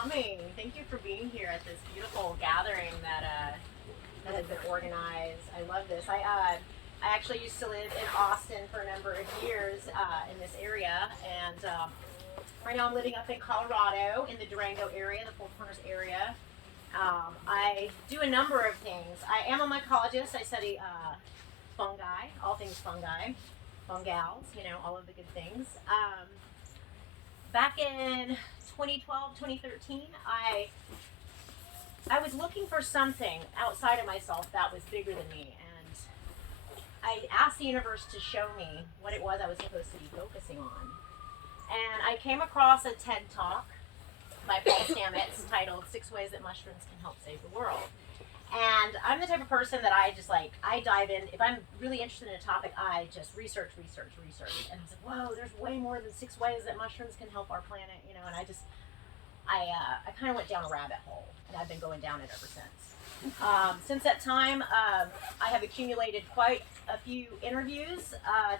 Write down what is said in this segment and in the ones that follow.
coming. Thank you for being here at this beautiful gathering that has been organized. I love this. I actually used to live in Austin for a number of years in this area, and right now I'm living up in Colorado in the Durango area, the Four Corners area. I do a number of things. I am a mycologist. I study fungi, all things fungi, fungals, all of the good things. Back in 2012, 2013, I was looking for something outside of myself that was bigger than me, and I asked the universe to show me what it was I was supposed to be focusing on. And I came across a TED Talk by Paul Stamets titled 6 Ways That Mushrooms Can Help Save the World. And I'm the type of person that I dive in. If I'm really interested in a topic, I just research. And I was like, whoa, there's way more than 6 ways that mushrooms can help our planet, and I kind of went down a rabbit hole, and I've been going down it ever since. Since that time, I have accumulated quite a few interviews,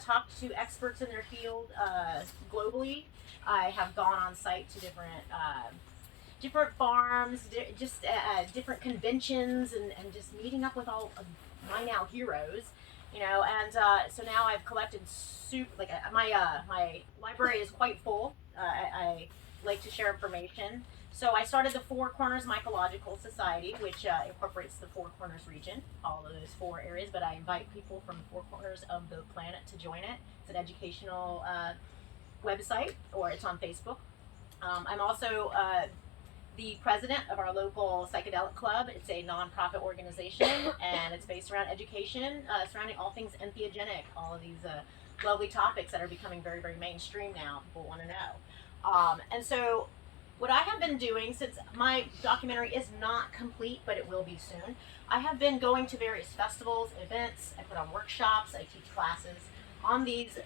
talked to experts in their field globally. I have gone on site to different farms, different conventions, and just meeting up with all of my now heroes, and so now I've collected my library is quite full. I like to share information. So I started the Four Corners Mycological Society, which incorporates the Four Corners region, all of those 4 areas, but I invite people from the 4 corners of the planet to join it. It's an educational website, or it's on Facebook. I'm also the president of our local psychedelic club. It's a nonprofit organization, and it's based around education surrounding all things entheogenic, all of these lovely topics that are becoming very, very mainstream now. People want to know. And so what I have been doing, since my documentary is not complete, but it will be soon, I have been going to various festivals, events. I put on workshops, I teach classes on these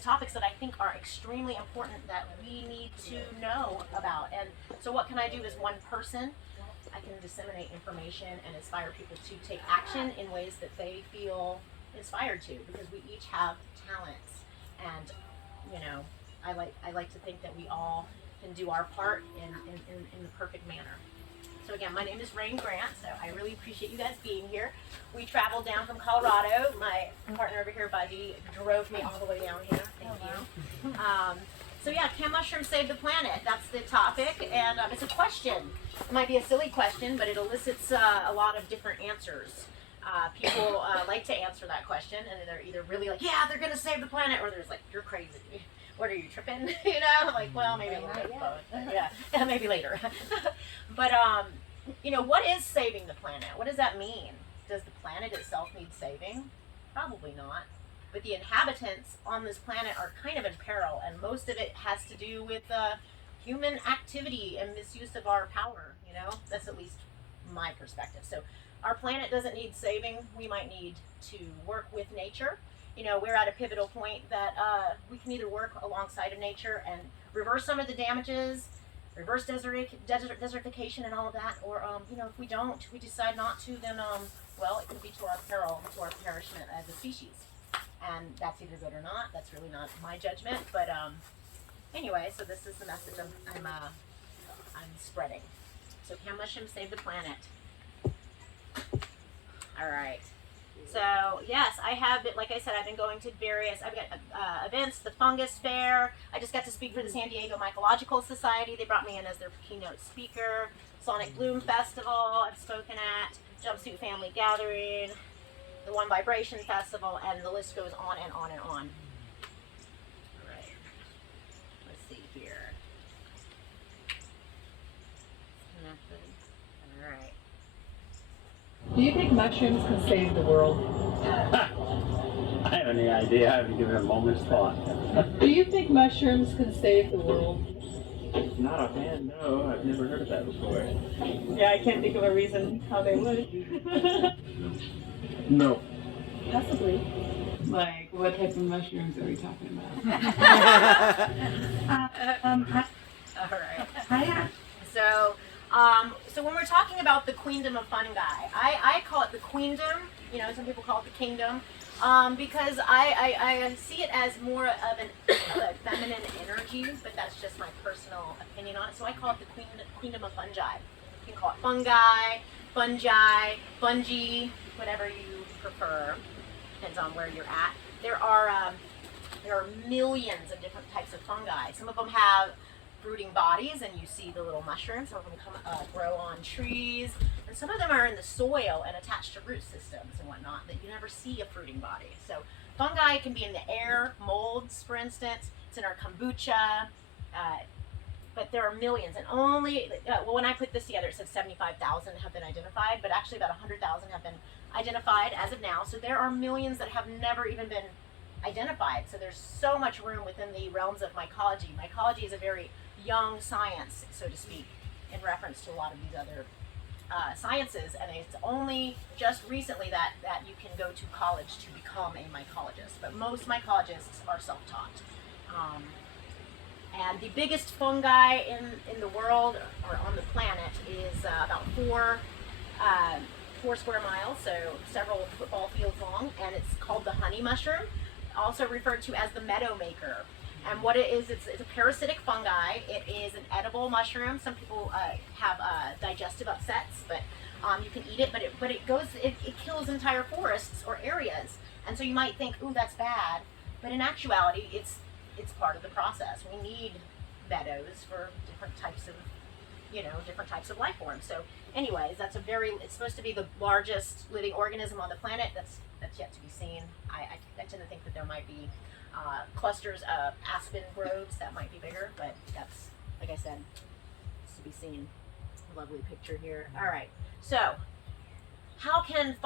topics that I think are extremely important that we need to know about. And so what can I do as one person? I can disseminate information and inspire people to take action in ways that they feel inspired to, because we each have talents, and I like to think that we all can do our part in the perfect manner. So again, my name is Rayne Grant, so I really appreciate you guys being here. We traveled down from Colorado. My partner over here, Buddy, drove me all the way down here. Thank you. So yeah, can mushrooms save the planet? That's the topic, and it's a question. It might be a silly question, but it elicits a lot of different answers. People like to answer that question, and they're either really like, yeah, they're going to save the planet, or there's like, you're crazy. What are you, tripping? Like, well, maybe a little bit of both. Yeah, maybe later. But, what is saving the planet? What does that mean? Does the planet itself need saving? Probably not. But the inhabitants on this planet are kind of in peril, and most of it has to do with human activity and misuse of our power. That's at least my perspective. So our planet doesn't need saving. We might need to work with nature. We're at a pivotal point that we can either work alongside of nature and reverse some of the damages, reverse desertification and all of that, or if we decide not to, then it could be to our peril, to our perishment as a species, and that's either good or not. That's really not my judgment, but anyway, so this is the message I'm spreading. So can mushrooms save the planet? All right. So yes, I have been, like I said, I've been going to I've got events, the Fungus Fair. I just got to speak for the San Diego Mycological Society. They brought me in as their keynote speaker. Sonic Bloom Festival I've spoken at, Jumpsuit Family Gathering, the One Vibration Festival, and the list goes on and on and on. All right, let's see here. All right. Do you think mushrooms can save the world? I have any idea. I haven't given it a moment's thought. Do you think mushrooms can save the world? Not offhand, no. I've never heard of that before. Yeah, I can't think of a reason how they would. No. Possibly. Like, what type of mushrooms are we talking about? All right. So when we're talking about the queendom of fungi, I call it the queendom. Some people call it the kingdom. Because I see it as more of a feminine energy, but that's just my personal opinion on it. So I call it the queendom of fungi. You can call it fungi, fungi, whatever you prefer. Depends on where you're at. There are millions of different types of fungi. Some of them have fruiting bodies, and you see the little mushrooms. Some of them grow on trees, and some of them are in the soil and attached to root systems and whatnot that you never see a fruiting body. So fungi can be in the air, molds, for instance. It's in our kombucha, but there are millions, and only well, when I put this together, it said 75,000 have been identified, but actually about 100,000 have been identified as of now. So there are millions that have never even been identified. So there's so much room within the realms of mycology. Mycology is a very young science, so to speak, in reference to a lot of these other sciences, and it's only just recently that you can go to college to become a mycologist. But most mycologists are self-taught. And the biggest fungi in the world or on the planet is about 4 square miles, so several football fields long, and it's called the honey mushroom, also referred to as the meadow maker. And what it is, it's a parasitic fungi. It is an edible mushroom. Some people have digestive upsets, but you can eat it. But it kills entire forests or areas. And so you might think, ooh, that's bad. But in actuality, it's part of the process. We need meadows for different types of life forms. So, anyways, it's supposed to be the largest living organism on the planet. That's yet to be seen. I tend to think that there might be clusters of aspen groves that might be bigger, but that's, like I said, it's to be seen. Lovely picture here. All right, so how can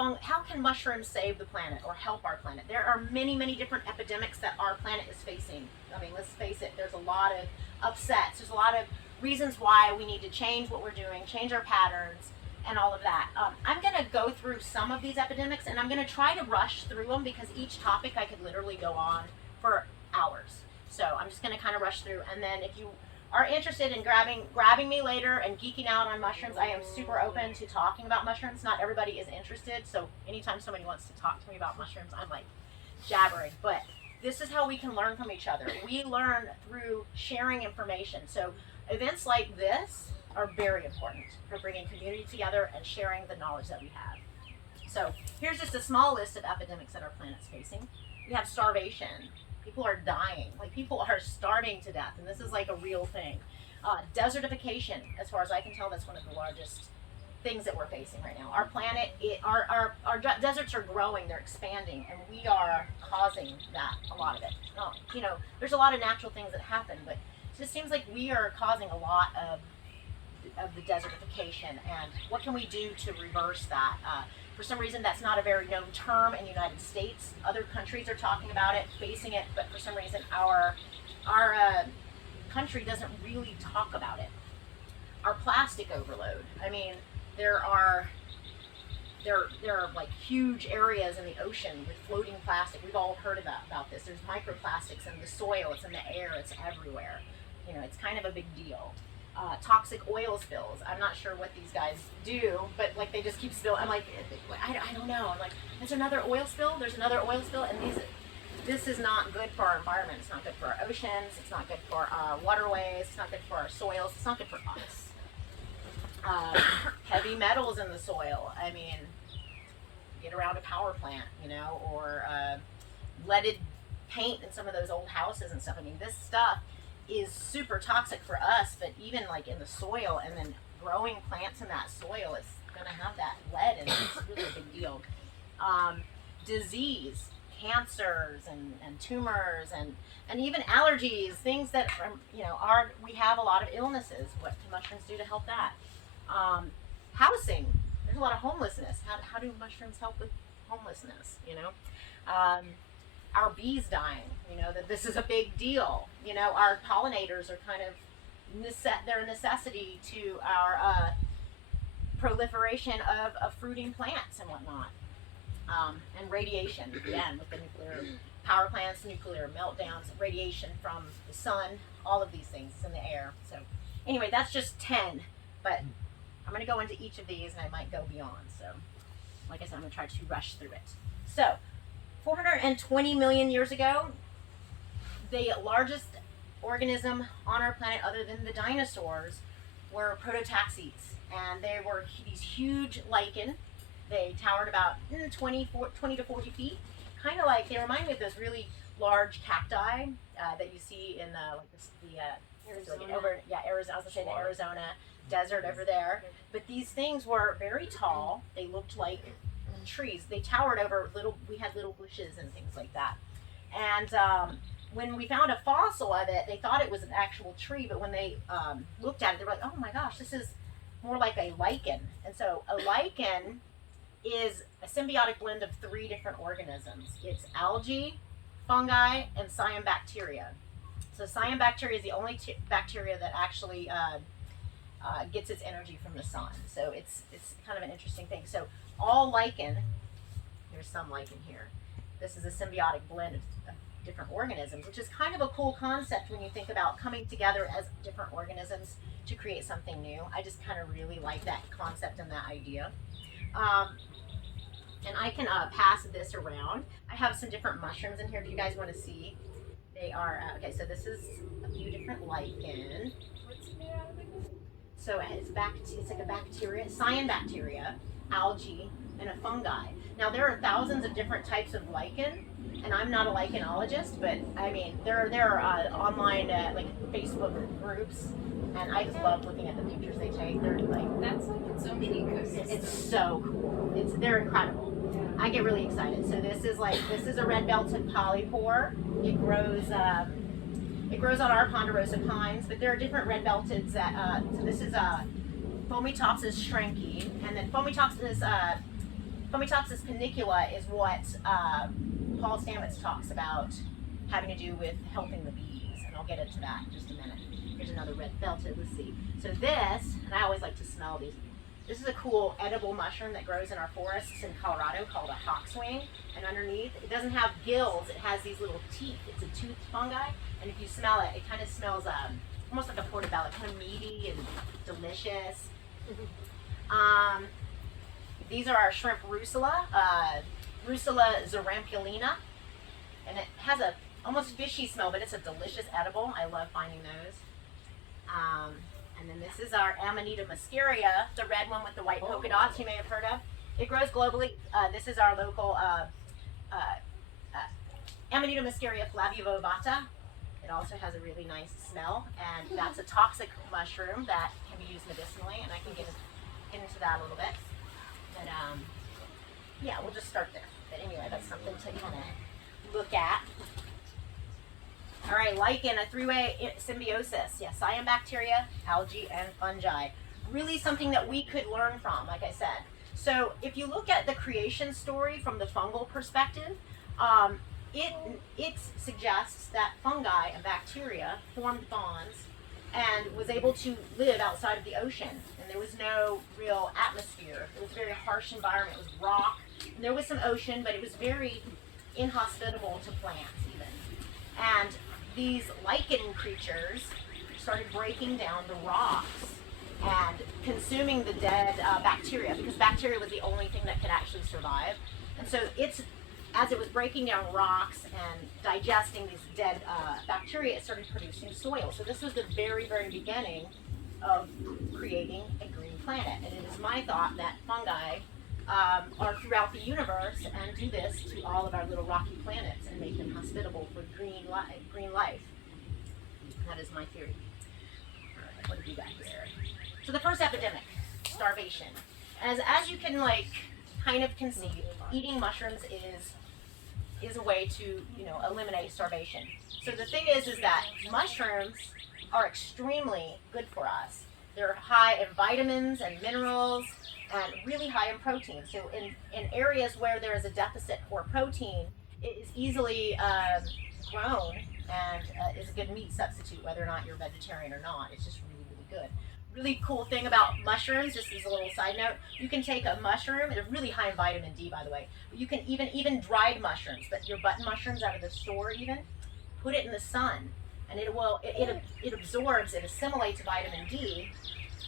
mushrooms save the planet or help our planet? There are many different epidemics that our planet is facing. I mean, let's face it, there's a lot of upsets, there's a lot of reasons why we need to change what we're doing, change our patterns, and all of that. I'm going to go through some of these epidemics, and I'm going to try to rush through them because each topic I could literally go on for hours. So I'm just going to kind of rush through, and then if you are interested in grabbing me later and geeking out on mushrooms, I am super open to talking about mushrooms. Not everybody is interested, so anytime somebody wants to talk to me about mushrooms, I'm like jabbering. But this is how we can learn from each other. We learn through sharing information. So events like this are very important for bringing community together and sharing the knowledge that we have. So here's just a small list of epidemics that our planet's facing. We have starvation. People are dying. Like, people are starving to death, and this is like a real thing. Desertification, as far as I can tell, that's one of the largest things that we're facing right now. Our planet, our deserts are growing, they're expanding, and we are causing that, a lot of it. There's a lot of natural things that happen, but it just seems like we are causing a lot of the desertification, and what can we do to reverse that? For some reason, that's not a very known term in the United States. Other countries are talking about it, facing it, but for some reason, our country doesn't really talk about it. Our plastic overload. I mean, there are like huge areas in the ocean with floating plastic. We've all heard about this. There's microplastics in the soil. It's in the air. It's everywhere. It's kind of a big deal. Toxic oil spills. I'm not sure what these guys do, but like they just keep spilling. I'm like, I don't know. I'm like, there's another oil spill. There's another oil spill, and this is not good for our environment. It's not good for our oceans. It's not good for our waterways. It's not good for our soils. It's not good for us. Heavy metals in the soil. I mean, get around a power plant, or leaded paint in some of those old houses and stuff. I mean, this stuff is super toxic for us, but even like in the soil and then growing plants in that soil, it's going to have that lead in it. It's really a big deal. Disease, cancers and tumors and even allergies, things that we have a lot of illnesses. What can mushrooms do to help that? Housing, there's a lot of homelessness. How do mushrooms help with homelessness? Our bees dying, that this is a big deal. Our pollinators are kind of they're a necessity to our proliferation of fruiting plants and whatnot. And radiation, again, with the nuclear power plants, nuclear meltdowns, radiation from the sun, all of these things in the air. So anyway, that's just 10, but I'm going to go into each of these and I might go beyond. So like I said, I'm going to try to rush through it. So 420 million years ago, the largest organism on our planet, other than the dinosaurs, were prototaxis, and they were these huge lichen. They towered about 20 to 40 feet, kind of like, they remind me of those really large cacti that you see in Arizona. Arizona. I was gonna say the Arizona desert over there. But these things were very tall. They looked like trees. They towered over we had little bushes and things like that. And when we found a fossil of it, they thought it was an actual tree, but when they looked at it, they were like, oh my gosh, this is more like a lichen. And so a lichen is a symbiotic blend of 3 different organisms. It's algae, fungi, and cyanobacteria. So cyanobacteria is the only bacteria that actually gets its energy from the sun. So it's kind of an interesting thing. So all lichen, there's some lichen here. This is a symbiotic blend of different organisms, which is kind of a cool concept when you think about coming together as different organisms to create something new. I just kind of really like that concept and that idea. And I can pass this around. I have some different mushrooms in here. Do you guys want to see? They are, okay, so this is a few different lichen. What's made out of it? So it's like a bacteria, cyanobacteria, algae, and a fungi. Now there are thousands of different types of lichen, and I'm not a lichenologist, but I mean there are online like Facebook groups, and I just love looking at the pictures they take. They're like, That's like its own ecosystem. it's so cool. They're incredible. I get really excited. So this is a red belted polypore. It grows on our ponderosa pines, but there are different red belteds that. So this is Fomitopsis shrinki, and then Fomitopsis panicula is what Paul Stamets talks about having to do with helping the bees, and I'll get into that in just a minute. Here's another red belted. Let's see. So this, and I always like to smell these. This is a cool edible mushroom that grows in our forests in Colorado called a hawkswing. And underneath, it doesn't have gills, it has these little teeth. It's a toothed fungi. And if you smell it, it kind of smells almost like a portobello, kind of meaty and delicious. These are our shrimp rusula, Rusula zarampulina. And it has a almost fishy smell, but it's a delicious edible. I love finding those. And then this is our Amanita muscaria, the red one with the white polka dots you may have heard of. It grows globally. This is our local Amanita muscaria flaviovata. It also has a really nice smell, and that's a toxic mushroom that can be used medicinally, and I can get into that a little bit. But yeah, we'll just start there. But anyway, that's something to kind of look at. All right, lichen, a 3-way symbiosis. Yeah, cyanobacteria, algae, and fungi. Really something that we could learn from, like I said. So if you look at the creation story from the fungal perspective, it suggests that fungi and bacteria formed bonds and was able to live outside of the ocean. And there was no real atmosphere. It was a very harsh environment. It was rock. And there was some ocean, but it was very inhospitable to plants even. And these lichen creatures started breaking down the rocks and consuming the dead bacteria, because bacteria was the only thing that could actually survive. And so as it was breaking down rocks and digesting these dead bacteria, it started producing soil. So this was the very, very beginning of creating a green planet. And it is my thought that fungi are throughout the universe and do this to all of our little rocky planets and make them hospitable for green life. That is my theory. All right, what have you got here? So the first epidemic, starvation. As you can kind of conceive, eating mushrooms is a way to eliminate starvation. So the thing is that mushrooms are extremely good for us. They're high in vitamins and minerals, and really high in protein. So in areas where there is a deficit for protein, it is easily grown and is a good meat substitute, whether or not you're vegetarian or not. It's just really, really good. Really cool thing about mushrooms, just as a little side note, you can take a mushroom, they're really high in vitamin D, by the way. But you can even dried mushrooms, but your button mushrooms out of the store even, put it in the sun, and it absorbs and assimilates vitamin D,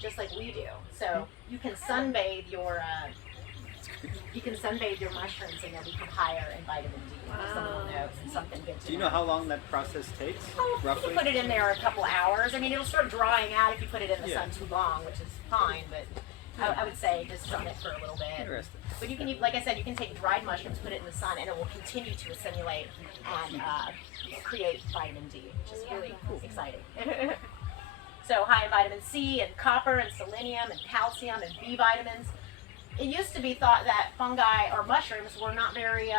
just like we do. So you can sunbathe your You can sunbathe your mushrooms and they'll become higher in vitamin D. Just a little note and something good to Do you know how long that process takes, Oh, roughly? you put it in there a couple hours. I mean, it'll start drying out if you put it in the sun too long, which is fine, but I would say just sun it for a little bit. Interesting. But you can, like I said, you can take dried mushrooms, put it in the sun, and it will continue to assimilate and create vitamin D, which is really exciting. So high in vitamin C and copper and selenium and calcium and B vitamins. It used to be thought that fungi or mushrooms were not very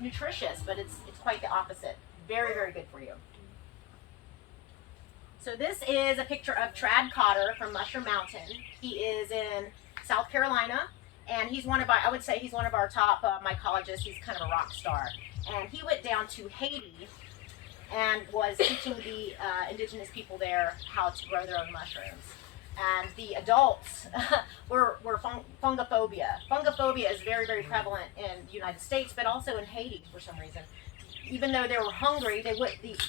nutritious, but it's quite the opposite. Very, very good for you. So this is a picture of Trad Cotter from Mushroom Mountain. He is in South Carolina, and he's one of our, I would say he's one of our top mycologists. He's kind of a rock star. And he went down to Haiti and was teaching the indigenous people there how to grow their own mushrooms. And the adults were fungophobia. Fungophobia is very, very prevalent in the United States, but also in Haiti for some reason. Even though they were hungry, they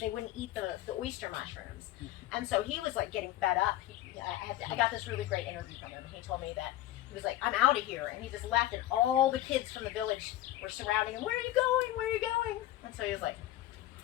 wouldn't eat the oyster mushrooms. And so he was like getting fed up. I got this really great interview from him. He told me that he was like, I'm out of here. And he just left, and all the kids from the village were surrounding him. Where are you going? Where are you going? And so he was like,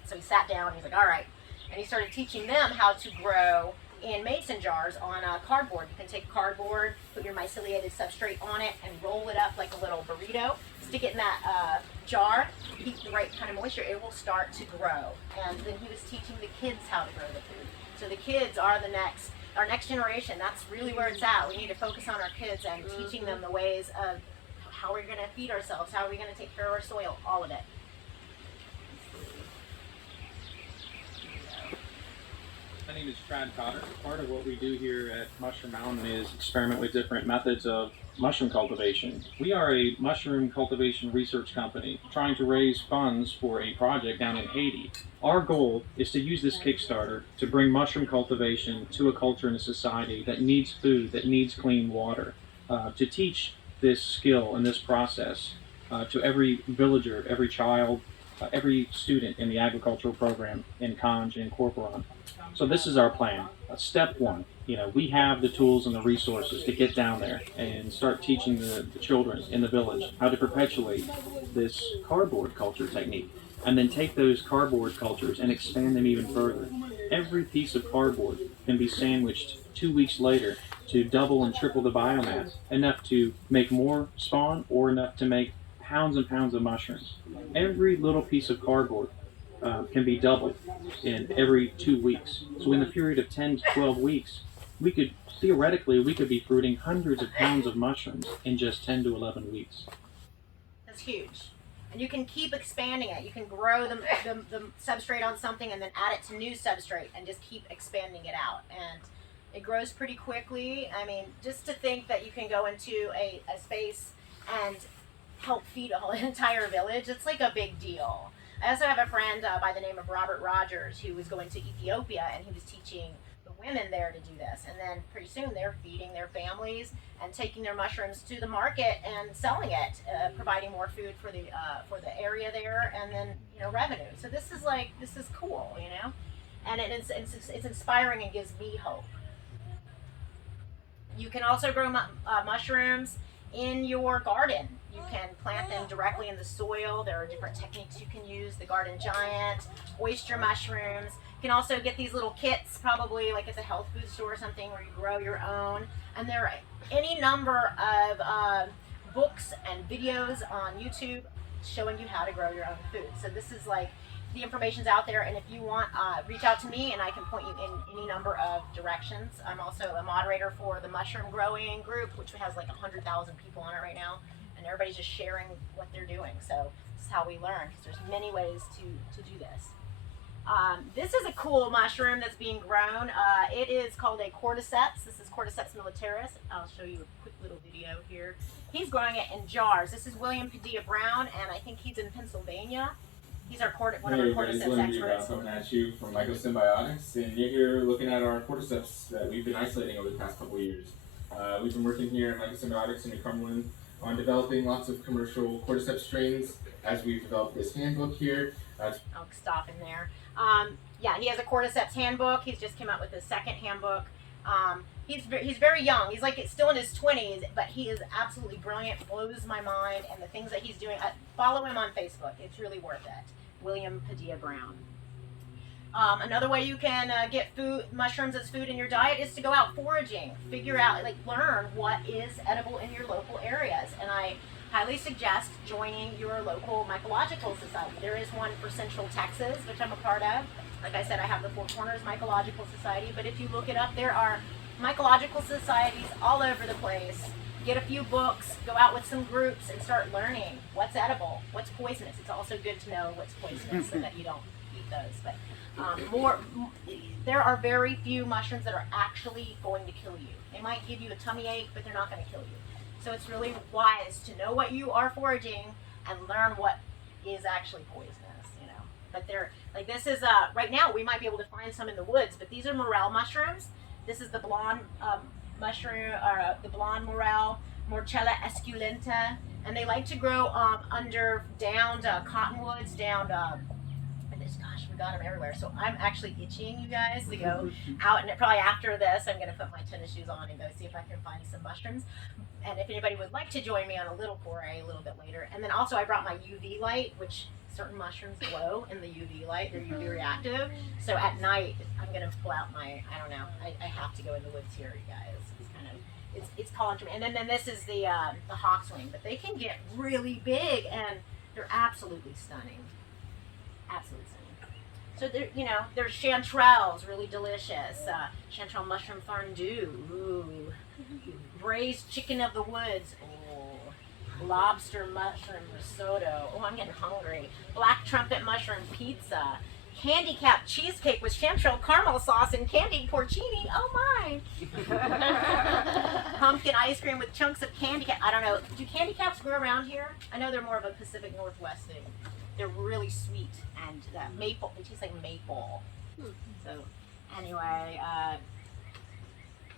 so he sat down, and he's like, all right. And he started teaching them how to grow in mason jars on cardboard. You can take cardboard, put your myceliated substrate on it, and roll it up like a little burrito. Stick it in that jar, keep the right kind of moisture, it will start to grow. And then he was teaching the kids how to grow the food. So the kids are our next generation. That's really where it's at. We need to focus on our kids and teaching them the ways of how we're going to feed ourselves, how are we going to take care of our soil, all of it. My name is Trad Cotter. Part of what we do here at Mushroom Mountain is experiment with different methods of mushroom cultivation. We are a mushroom cultivation research company trying to raise funds for a project down in Haiti. Our goal is to use this Kickstarter to bring mushroom cultivation to a culture and a society that needs food, that needs clean water, to teach this skill and this process to every villager, every child, every student in the agricultural program in Conj and Corporon. So this is our plan. Step one, we have the tools and the resources to get down there and start teaching the children in the village how to perpetuate this cardboard culture technique, and then take those cardboard cultures and expand them even further. Every piece of cardboard can be sandwiched 2 weeks later to double and triple the biomass, enough to make more spawn or enough to make pounds and pounds of mushrooms. Every little piece of cardboard can be doubled in every 2 weeks. So in the period of 10 to 12 weeks, we could be fruiting hundreds of pounds of mushrooms in just 10 to 11 weeks. That's huge. And you can keep expanding it. You can grow the substrate on something and then add it to new substrate and just keep expanding it out. And it grows pretty quickly. I mean, just to think that you can go into a space and help feed an entire village, it's like a big deal. I also have a friend by the name of Robert Rogers who was going to Ethiopia, and he was teaching the women there to do this. And then pretty soon they're feeding their families and taking their mushrooms to the market and selling it, providing more food for the area there, and then revenue. So this is cool, and it's inspiring and gives me hope. You can also grow mushrooms in your garden. You can plant them directly in the soil. There are different techniques you can use. The garden giant, oyster mushrooms. You can also get these little kits, probably like at the health food store or something, where you grow your own. And there are any number of books and videos on YouTube showing you how to grow your own food. So this is like, the information's out there, and if you want, reach out to me and I can point you in any number of directions. I'm also a moderator for the mushroom growing group, which has like 100,000 people on it right now, and everybody's just sharing what they're doing. So this is how we learn, because there's many ways to do this. This is a cool mushroom that's being grown. It is called a cordyceps. This is Cordyceps militaris. I'll show you a quick little video here. He's growing it in jars. This is William Padilla Brown, and I think he's in Pennsylvania. He's one of our cordyceps experts. Coming at you from Mycosymbiotics, and you're here looking at our cordyceps that we've been isolating over the past couple of years. We've been working here at Mycosymbiotics in New Cumberland on developing lots of commercial cordyceps strains as we've developed this handbook here. I'll stop in there. Yeah, he has a cordyceps handbook. He's just came out with his second handbook. He's very young. He's like still in his 20s, but he is absolutely brilliant. Blows my mind, and the things that he's doing. Follow him on Facebook. It's really worth it. William Padilla Brown. Another way you can get mushrooms as food in your diet is to go out foraging. Figure out, learn what is edible in your local areas. And I highly suggest joining your local mycological society. There is one for Central Texas, which I'm a part of. Like I said, I have the Four Corners Mycological Society, but if you look it up, there are mycological societies all over the place. Get a few books, go out with some groups, and start learning what's edible, what's poisonous. It's also good to know what's poisonous so that you don't eat those. But there are very few mushrooms that are actually going to kill you. They might give you a tummy ache, but they're not going to kill you. So it's really wise to know what you are foraging and learn what is actually poisonous, you know. But this is, right now we might be able to find some in the woods, but these are morel mushrooms. This is the blonde mushroom, or the blonde morel, Morchella esculenta, and they like to grow under downed cottonwoods, downed, gosh, we got them everywhere. So I'm actually itching, you guys, to go out, and probably after this, I'm going to put my tennis shoes on and go see if I can find some mushrooms. And if anybody would like to join me on a little foray a little bit later. And then also I brought my UV light, which certain mushrooms glow in the UV light. They're UV reactive. So at night, I'm going to pull out my, I don't know, I have to go in the woods here, you guys. It's kind of, it's calling to me. And then this is the hawkswing, but they can get really big, and they're absolutely stunning. Absolutely stunning. So there, you know, there's chanterelles, really delicious. Chanterelle mushroom fondue, ooh. Braised chicken of the woods, oh. Lobster mushroom risotto, oh, I'm getting hungry. Black trumpet mushroom pizza. Candy cap cheesecake with chanterelle caramel sauce and candied porcini, oh my. Pumpkin ice cream with chunks of candy cap. I don't know, do candy caps grow around here? I know they're more of a Pacific Northwest thing. They're really sweet, and maple, it tastes like maple. So anyway,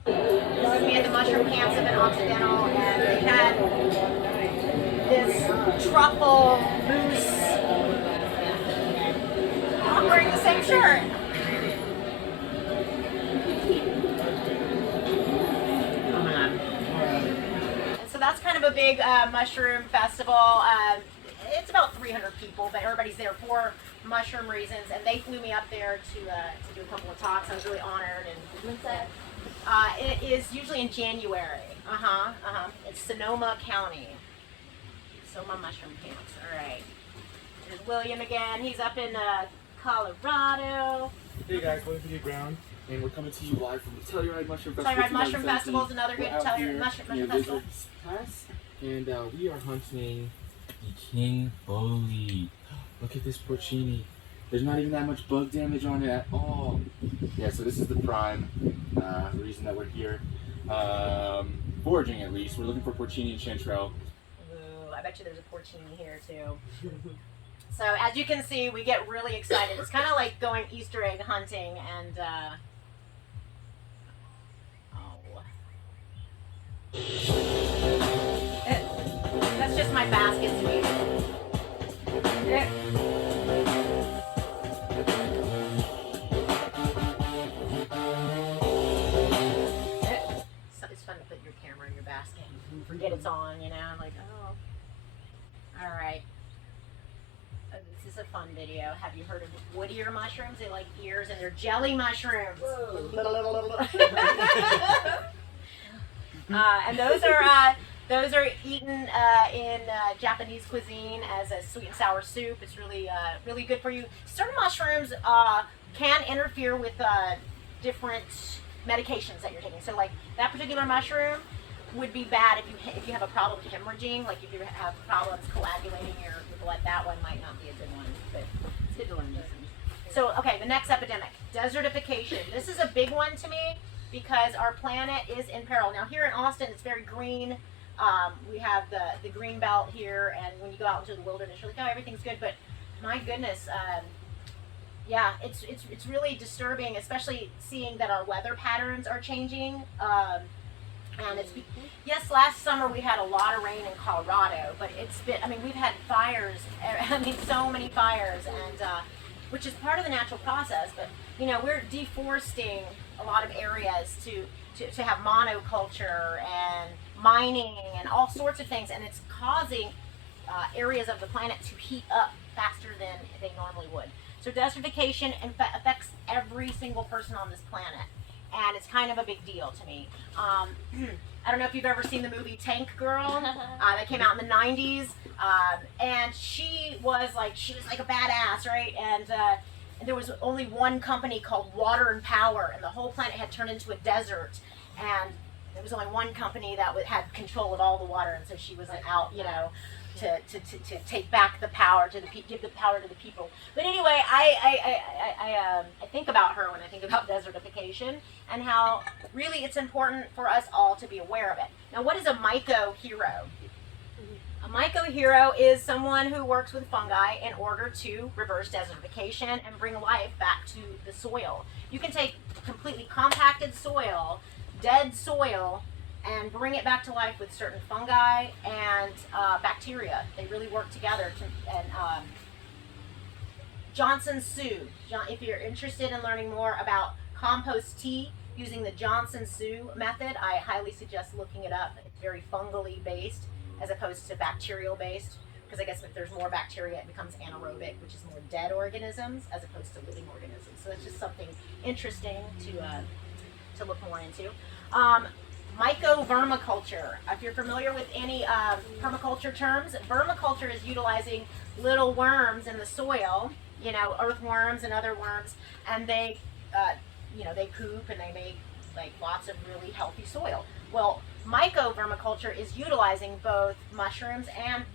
we had the mushroom camps up in Occidental, and they had this truffle mousse. I'm wearing the same shirt. And so that's kind of a big mushroom festival. It's about 300 people, but everybody's there for mushroom reasons, and they flew me up there to do a couple of talks. I was really honored. And when's that? It is usually in January. It's Sonoma County. Sonoma mushroom camps. All right. There's William again. He's up in Colorado. Hey guys, William Padilla Brown, and we're coming to you live from the Telluride Mushroom Festival. Telluride Mushroom Festival is another good Telluride Mushroom Festival. Pass, and we are hunting the King Bully. Look at this porcini. There's not even that much bug damage on it at all. Yeah, so this is the prime reason that we're here. Foraging, at least. We're looking for porcini and chanterelle. Ooh, I bet you there's a porcini here too. So as you can see, we get really excited. It's kind of like going Easter egg hunting, and that's just my basket to me. It's fun to put your camera in your basket and forget it's on, you know, like, oh. All right. This is a fun video. Have you heard of wood ear mushrooms? They like ears, and they're jelly mushrooms. And those are eaten in Japanese cuisine as a sweet and sour soup. It's really really good for you. Certain mushrooms can interfere with different medications that you're taking. So like that particular mushroom would be bad if you have a problem hemorrhaging, like if you have problems coagulating your blood. That one might not be a good one, but it's good to learn these things. So okay, the next epidemic, desertification. This is a big one to me because our planet is in peril. Now here in Austin, it's very green. We have the green belt here, and when you go out into the wilderness, you're like, oh, everything's good, but my goodness, yeah, it's really disturbing, especially seeing that our weather patterns are changing. And yes, last summer we had a lot of rain in Colorado, but we've had fires, so many fires, and which is part of the natural process, but you know, we're deforesting a lot of areas to have monoculture and mining and all sorts of things, and it's causing areas of the planet to heat up faster than they normally would. So desertification affects every single person on this planet, and it's kind of a big deal to me. I don't know if you've ever seen the movie Tank Girl that came out in the 90s, and she was like a badass, right? And there was only one company called Water and Power, and the whole planet had turned into a desert, and there was only one company that had control of all the water, and so she was out, you know, to take back the power to give the power to the people. But anyway, I think about her when I think about desertification and how really it's important for us all to be aware of it. Now, what is a myco-hero? A myco-hero is someone who works with fungi in order to reverse desertification and bring life back to the soil. You can take completely compacted soil, dead soil, and bring it back to life with certain fungi and bacteria. They really work together. Johnson's Sue. If you're interested in learning more about compost tea using the Johnson Sue method, I highly suggest looking it up. It's very fungally based as opposed to bacterial based, because I guess if there's more bacteria, it becomes anaerobic, which is more dead organisms as opposed to living organisms. So that's just something interesting to look more into. Mycovermiculture. If you're familiar with any permaculture terms, vermiculture is utilizing little worms in the soil, you know, earthworms and other worms, and they, they poop and they make like lots of really healthy soil. Well, mycovermiculture is utilizing both mushrooms and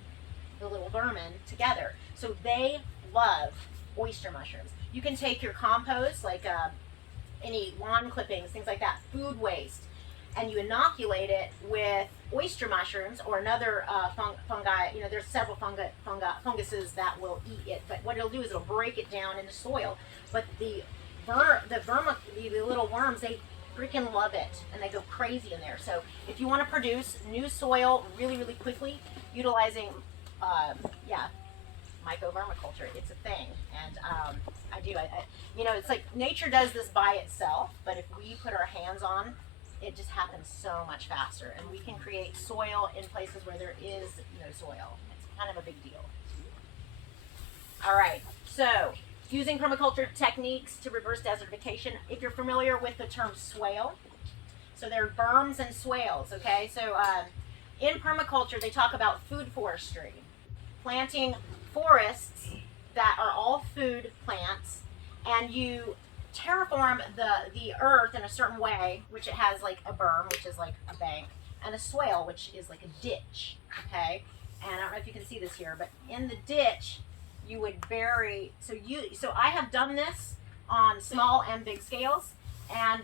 the little vermin together. So they love oyster mushrooms. You can take your compost, like any lawn clippings, things like that, food waste, and you inoculate it with oyster mushrooms or another fungi. You know, there's several funguses that will eat it, but what it'll do is it'll break it down into soil. But the little worms, they freaking love it, and they go crazy in there. So if you want to produce new soil really, really quickly, utilizing, mycovermiculture, it's a thing. And it's like nature does this by itself, but if we put our hands on, it just happens so much faster, and we can create soil in places where there is no soil. It's kind of a big deal. All right, so using permaculture techniques to reverse desertification. If you're familiar with the term swale, so there are berms and swales, okay? So in permaculture, they talk about food forestry, planting forests that are all food plants, and you terraform the earth in a certain way, which it has like a berm, which is like a bank, and a swale, which is like a ditch, okay? And I don't know if you can see this here, but in the ditch, you would bury, so I have done this on small and big scales, and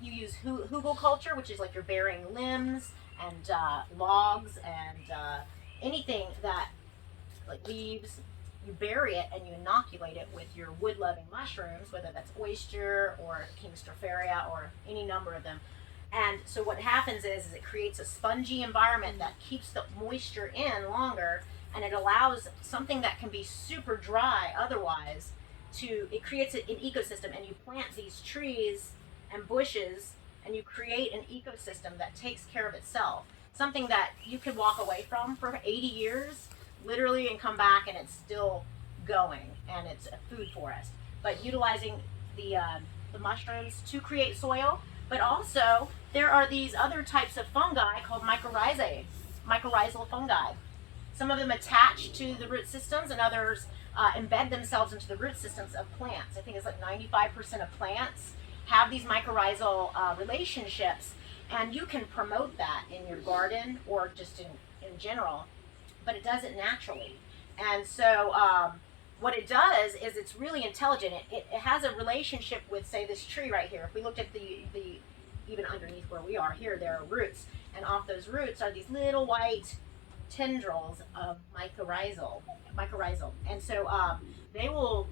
you use hugelkultur, which is like you're burying limbs and logs and anything that, like leaves, you bury it and you inoculate it with your wood-loving mushrooms, whether that's oyster or King stropharia or any number of them. And so what happens is it creates a spongy environment that keeps the moisture in longer, and it allows something that can be super dry otherwise it creates an ecosystem, and you plant these trees and bushes and you create an ecosystem that takes care of itself. Something that you could walk away from for 80 years, literally, and come back and it's still going, and it's a food forest. But utilizing the mushrooms to create soil, but also there are these other types of fungi called mycorrhizal fungi. Some of them attach to the root systems, and others embed themselves into the root systems of plants. I think it's like 95% of plants have these mycorrhizal relationships, and you can promote that in your garden or just in general, but it does it naturally. And so what it does is it's really intelligent. It has a relationship with, say, this tree right here. If we looked at the even underneath where we are here, there are roots, and off those roots are these little white tendrils of mycorrhizal, and so they will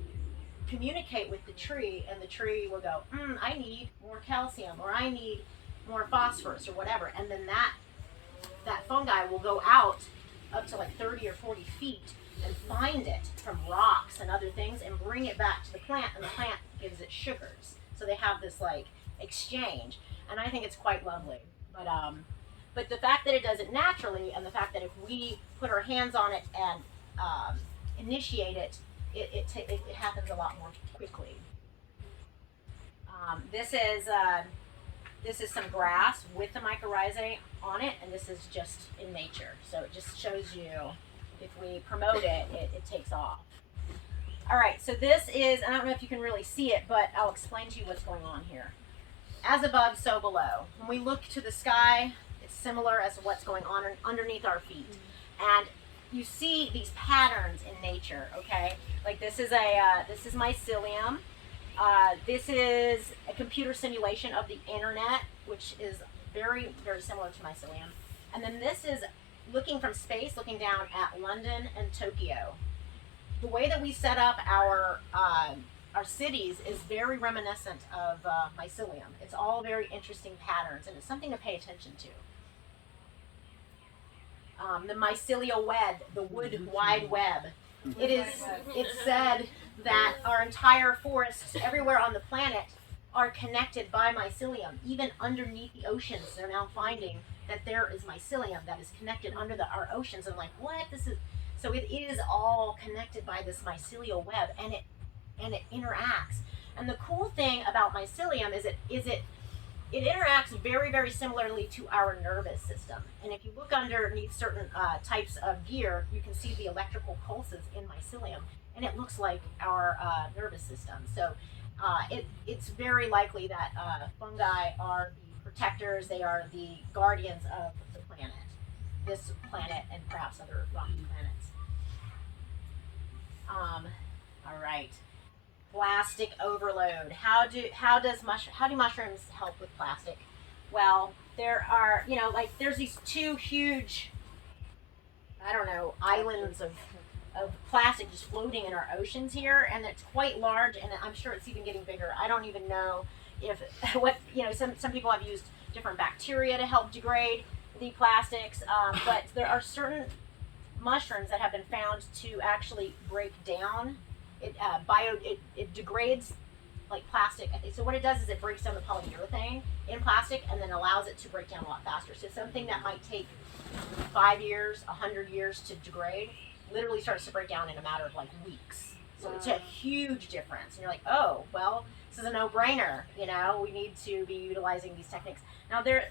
communicate with the tree, and the tree will go, I need more calcium, or I need more phosphorus, or whatever, and then that fungi will go out up to like 30 or 40 feet and find it from rocks and other things and bring it back to the plant, and the plant gives it sugars. So they have this like exchange, and I think it's quite lovely. But the fact that it does it naturally, and the fact that if we put our hands on it and initiate it, it happens a lot more quickly. This is some grass with the mycorrhizae on it, and this is just in nature. So it just shows you if we promote it, it takes off. All right, so this is, I don't know if you can really see it, but I'll explain to you what's going on here. As above, so below. When we look to the sky, it's similar as to what's going on underneath our feet. And you see these patterns in nature, okay? Like this is mycelium. This is a computer simulation of the internet, which is very, very similar to mycelium. And then this is looking from space, looking down at London and Tokyo. The way that we set up our cities is very reminiscent of mycelium. It's all very interesting patterns, and it's something to pay attention to. The mycelial web, the wood wide web. It's said that our entire forests everywhere on the planet are connected by mycelium. Even underneath the oceans, they're now finding that there is mycelium that is connected under our oceans. And I'm like, what? So it is all connected by this mycelial web, and it interacts. And the cool thing about mycelium is it interacts very, very similarly to our nervous system. And if you look underneath certain types of gear, you can see the electrical pulses in mycelium, and it looks like our nervous system. So it's very likely that fungi are the protectors, they are the guardians of the planet, this planet and perhaps other rocky planets. All right. Plastic overload. How do mushrooms help with plastic? Well, there are, there's these two huge, islands of plastic just floating in our oceans here, and it's quite large, and I'm sure it's even getting bigger. I don't even know if some people have used different bacteria to help degrade the plastics, but there are certain mushrooms that have been found to actually break down. It degrades like plastic. So what it does is it breaks down the polyurethane in plastic and then allows it to break down a lot faster. So something that might take 5 years, 100 years to degrade, literally starts to break down in a matter of like weeks. So it's a huge difference. And you're like, oh, well, this is a no-brainer. We need to be utilizing these techniques. Now the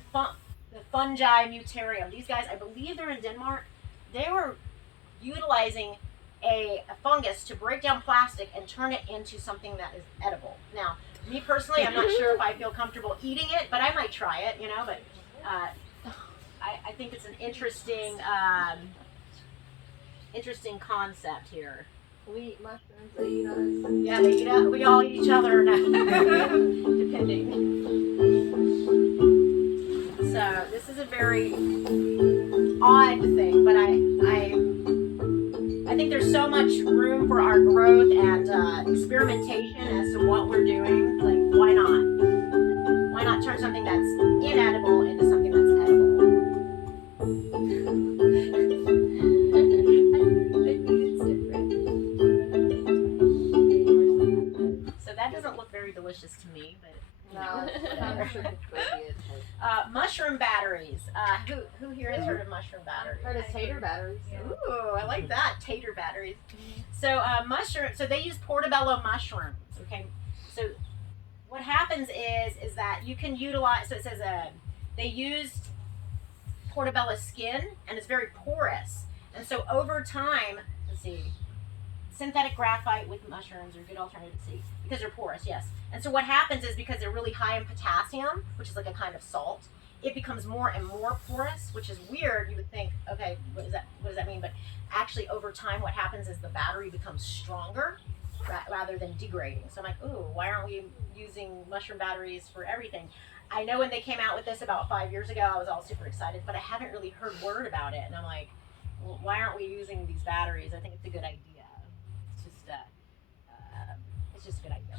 fungi mutarium. These guys, I believe they're in Denmark. They were utilizing a fungus to break down plastic and turn it into something that is edible. Now, me personally, I'm not sure if I feel comfortable eating it, but I might try it, but I think it's an interesting concept here. We eat mushrooms, they eat us. Yeah, they eat us. We all eat each other now, depending. So this is a very odd thing, but I think there's so much room for our growth and experimentation as to what we're doing. Like, why not? Why not turn something that's inedible into something that's edible? So that doesn't look very delicious to me, but whatever. Mushroom batteries. Who here has heard of mushroom batteries? Heard of tater batteries. Ooh, I like that, tater batteries. So so they use portobello mushrooms. Okay, so what happens is that you can utilize. So it says they used portobello skin, and it's very porous. And so over time, let's see, synthetic graphite with mushrooms are a good alternative to see because they're porous. Yes. And so what happens is because they're really high in potassium, which is like a kind of salt, it becomes more and more porous, which is weird. You would think, okay, what does that mean? But actually, over time, what happens is the battery becomes stronger rather than degrading. So I'm like, ooh, why aren't we using mushroom batteries for everything? I know when they came out with this about 5 years ago, I was all super excited, but I haven't really heard word about it. And I'm like, well, why aren't we using these batteries? I think it's a good idea. It's just a good idea.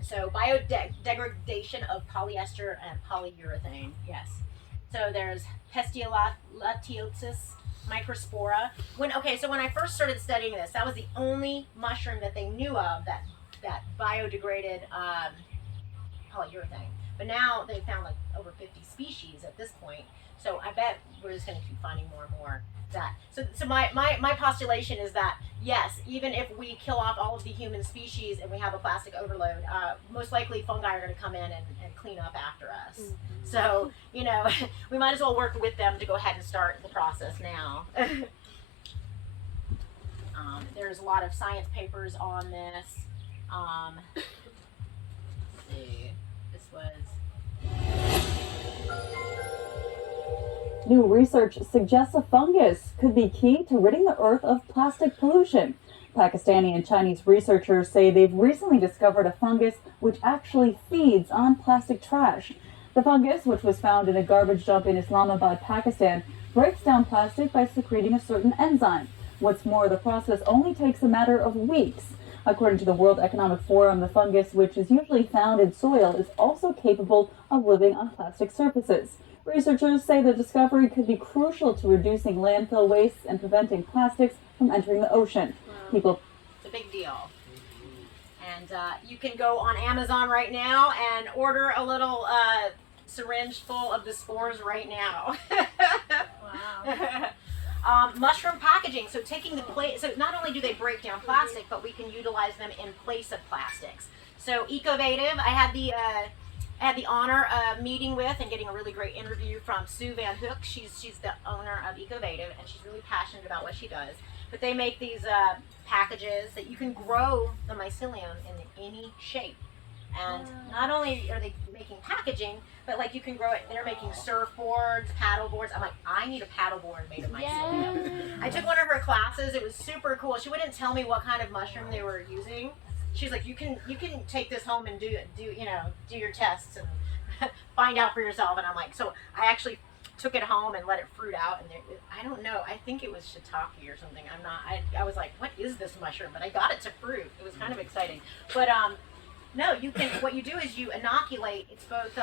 So biodegradation of polyester and polyurethane. Yes. So there's Pestilotiosis microspora. So when I first started studying this, that was the only mushroom that they knew of that biodegraded polyurethane. But now they've found like over 50 species at this point. So I bet we're just going to keep finding more and more of that. So my postulation is that yes, even if we kill off all of the human species and we have a plastic overload, most likely fungi are going to come in and clean up after us. So, you know, we might as well work with them to go ahead and start the process now. There's a lot of science papers on this. Let's see, this was... New research suggests a fungus could be key to ridding the earth of plastic pollution. Pakistani and Chinese researchers say they've recently discovered a fungus which actually feeds on plastic trash. The fungus, which was found in a garbage dump in Islamabad, Pakistan, breaks down plastic by secreting a certain enzyme. What's more, the process only takes a matter of weeks. According to the World Economic Forum, the fungus, which is usually found in soil, is also capable of living on plastic surfaces. Researchers say the discovery could be crucial to reducing landfill wastes and preventing plastics from entering the ocean. People, it's a big deal. And you can go on Amazon right now and order a little syringe full of the spores right now. Wow. Mushroom packaging. So taking the place. So not only do they break down plastic, but we can utilize them in place of plastics. So Ecovative, I had the honor of meeting with and getting a really great interview from Sue Van Hook. She's the owner of Ecovative, and she's really passionate about what she does. But they make these packages that you can grow the mycelium in any shape. And not only are they making packaging, but like you can grow it. They're making surfboards, paddle boards. I'm like, I need a paddle board made of mycelium. Yeah. I took one of her classes. It was super cool. She wouldn't tell me what kind of mushroom they were using. She's like, you can take this home and do your tests and find out for yourself. And I'm like, so I actually took it home and let it fruit out, and I don't know, I think it was shiitake or something. I was like, what is this mushroom? But I got it to fruit. It was kind of exciting. But no, you can. What you do is you inoculate. It's both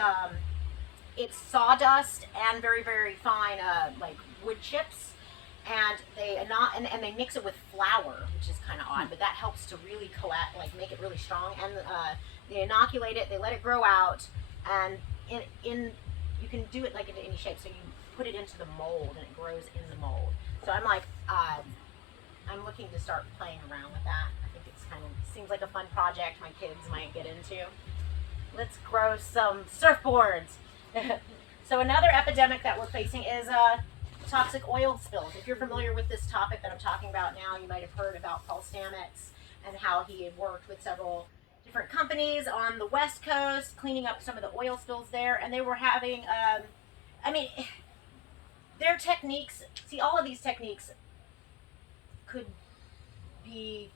it's sawdust and very, very fine like wood chips. And they mix it with flour, which is kind of odd, but that helps to really make it really strong. And they inoculate it, they let it grow out, and you can do it like into any shape. So you put it into the mold, and it grows in the mold. So I'm like, I'm looking to start playing around with that. I think it's seems like a fun project my kids might get into. Let's grow some surfboards. So another epidemic that we're facing is toxic oil spills. If you're familiar with this topic that I'm talking about now, you might have heard about Paul Stamets and how he had worked with several different companies on the West Coast, cleaning up some of the oil spills there, and they were having, their techniques, all of these techniques could be,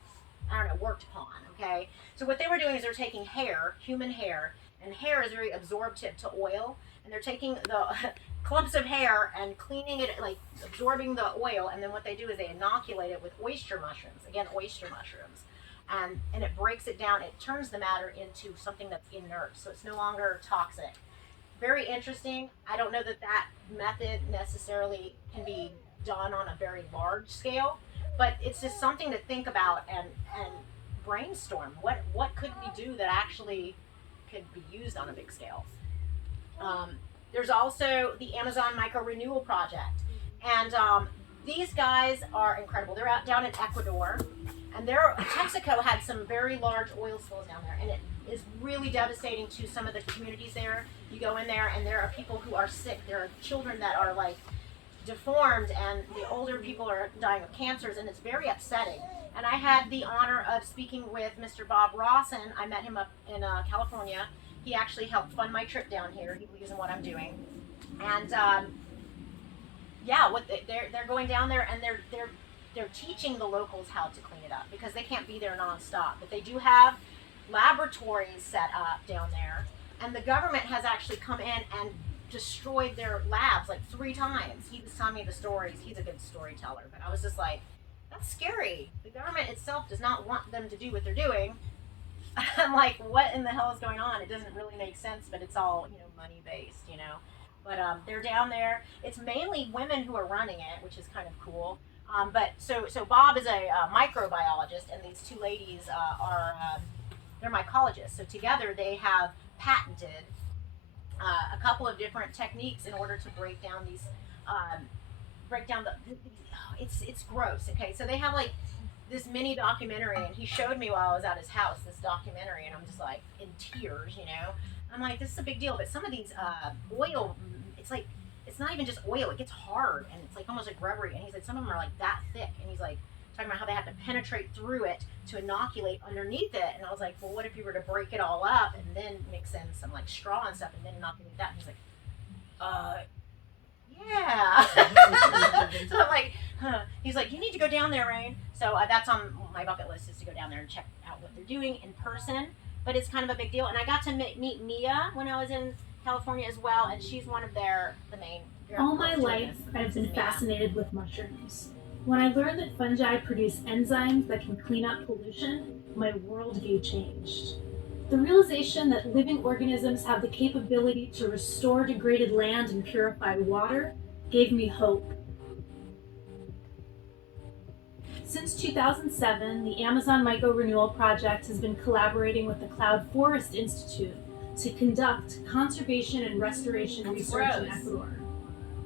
worked upon, okay? So what they were doing is they're taking hair, human hair, and hair is very absorptive to oil, and they're taking the clumps of hair and cleaning it, like absorbing the oil, and then what they do is they inoculate it with oyster mushrooms. Again, oyster mushrooms. And it breaks it down. It turns the matter into something that's inert, so it's no longer toxic. Very interesting. I don't know that method necessarily can be done on a very large scale, but it's just something to think about and brainstorm. What could we do that actually could be used on a big scale? There's also the Amazon Micro Renewal Project, and these guys are incredible. They're out down in Ecuador, and Texaco had some very large oil spills down there, and it is really devastating to some of the communities there. You go in there, and there are people who are sick. There are children that are like deformed, and the older people are dying of cancers, and it's very upsetting. And I had the honor of speaking with Mr. Bob Rawson. I met him up in California. He actually helped fund my trip down here. He believes in what I'm doing, and they're going down there, and they're teaching the locals how to clean it up because they can't be there nonstop. But they do have laboratories set up down there, and the government has actually come in and destroyed their labs like 3 times. He was telling me the stories. He's a good storyteller, but I was just like, that's scary. The government itself does not want them to do what they're doing. I'm like, what in the hell is going on? It doesn't really make sense, but it's all, money based, But they're down there. It's mainly women who are running it, which is kind of cool. But so Bob is a microbiologist, and these 2 ladies they're mycologists. So together they have patented a couple of different techniques in order to break down these, break down it's gross. Okay, so they have like this mini documentary, and he showed me while I was at his house this documentary, and I'm just like in tears, you know. I'm like, this is a big deal, but some of these oil, it's like, it's not even just oil, it gets hard, and it's like almost like rubbery, and he's like, some of them are like that thick, and he's like, talking about how they have to penetrate through it to inoculate underneath it, and I was like, well, what if you were to break it all up and then mix in some like straw and stuff and then inoculate that? And he's like, yeah. So I'm like, huh. He's like, you need to go down there, Rayne. So that's on my bucket list, is to go down there and check out what they're doing in person. But it's kind of a big deal, and I got to meet Mia when I was in California as well, and she's one of the main. All my life, I've been fascinated with mushrooms. When I learned that fungi produce enzymes that can clean up pollution, my worldview changed. The realization that living organisms have the capability to restore degraded land and purify water gave me hope. Since 2007, the Amazon Myco-Renewal Project has been collaborating with the Cloud Forest Institute to conduct conservation and restoration research in Ecuador.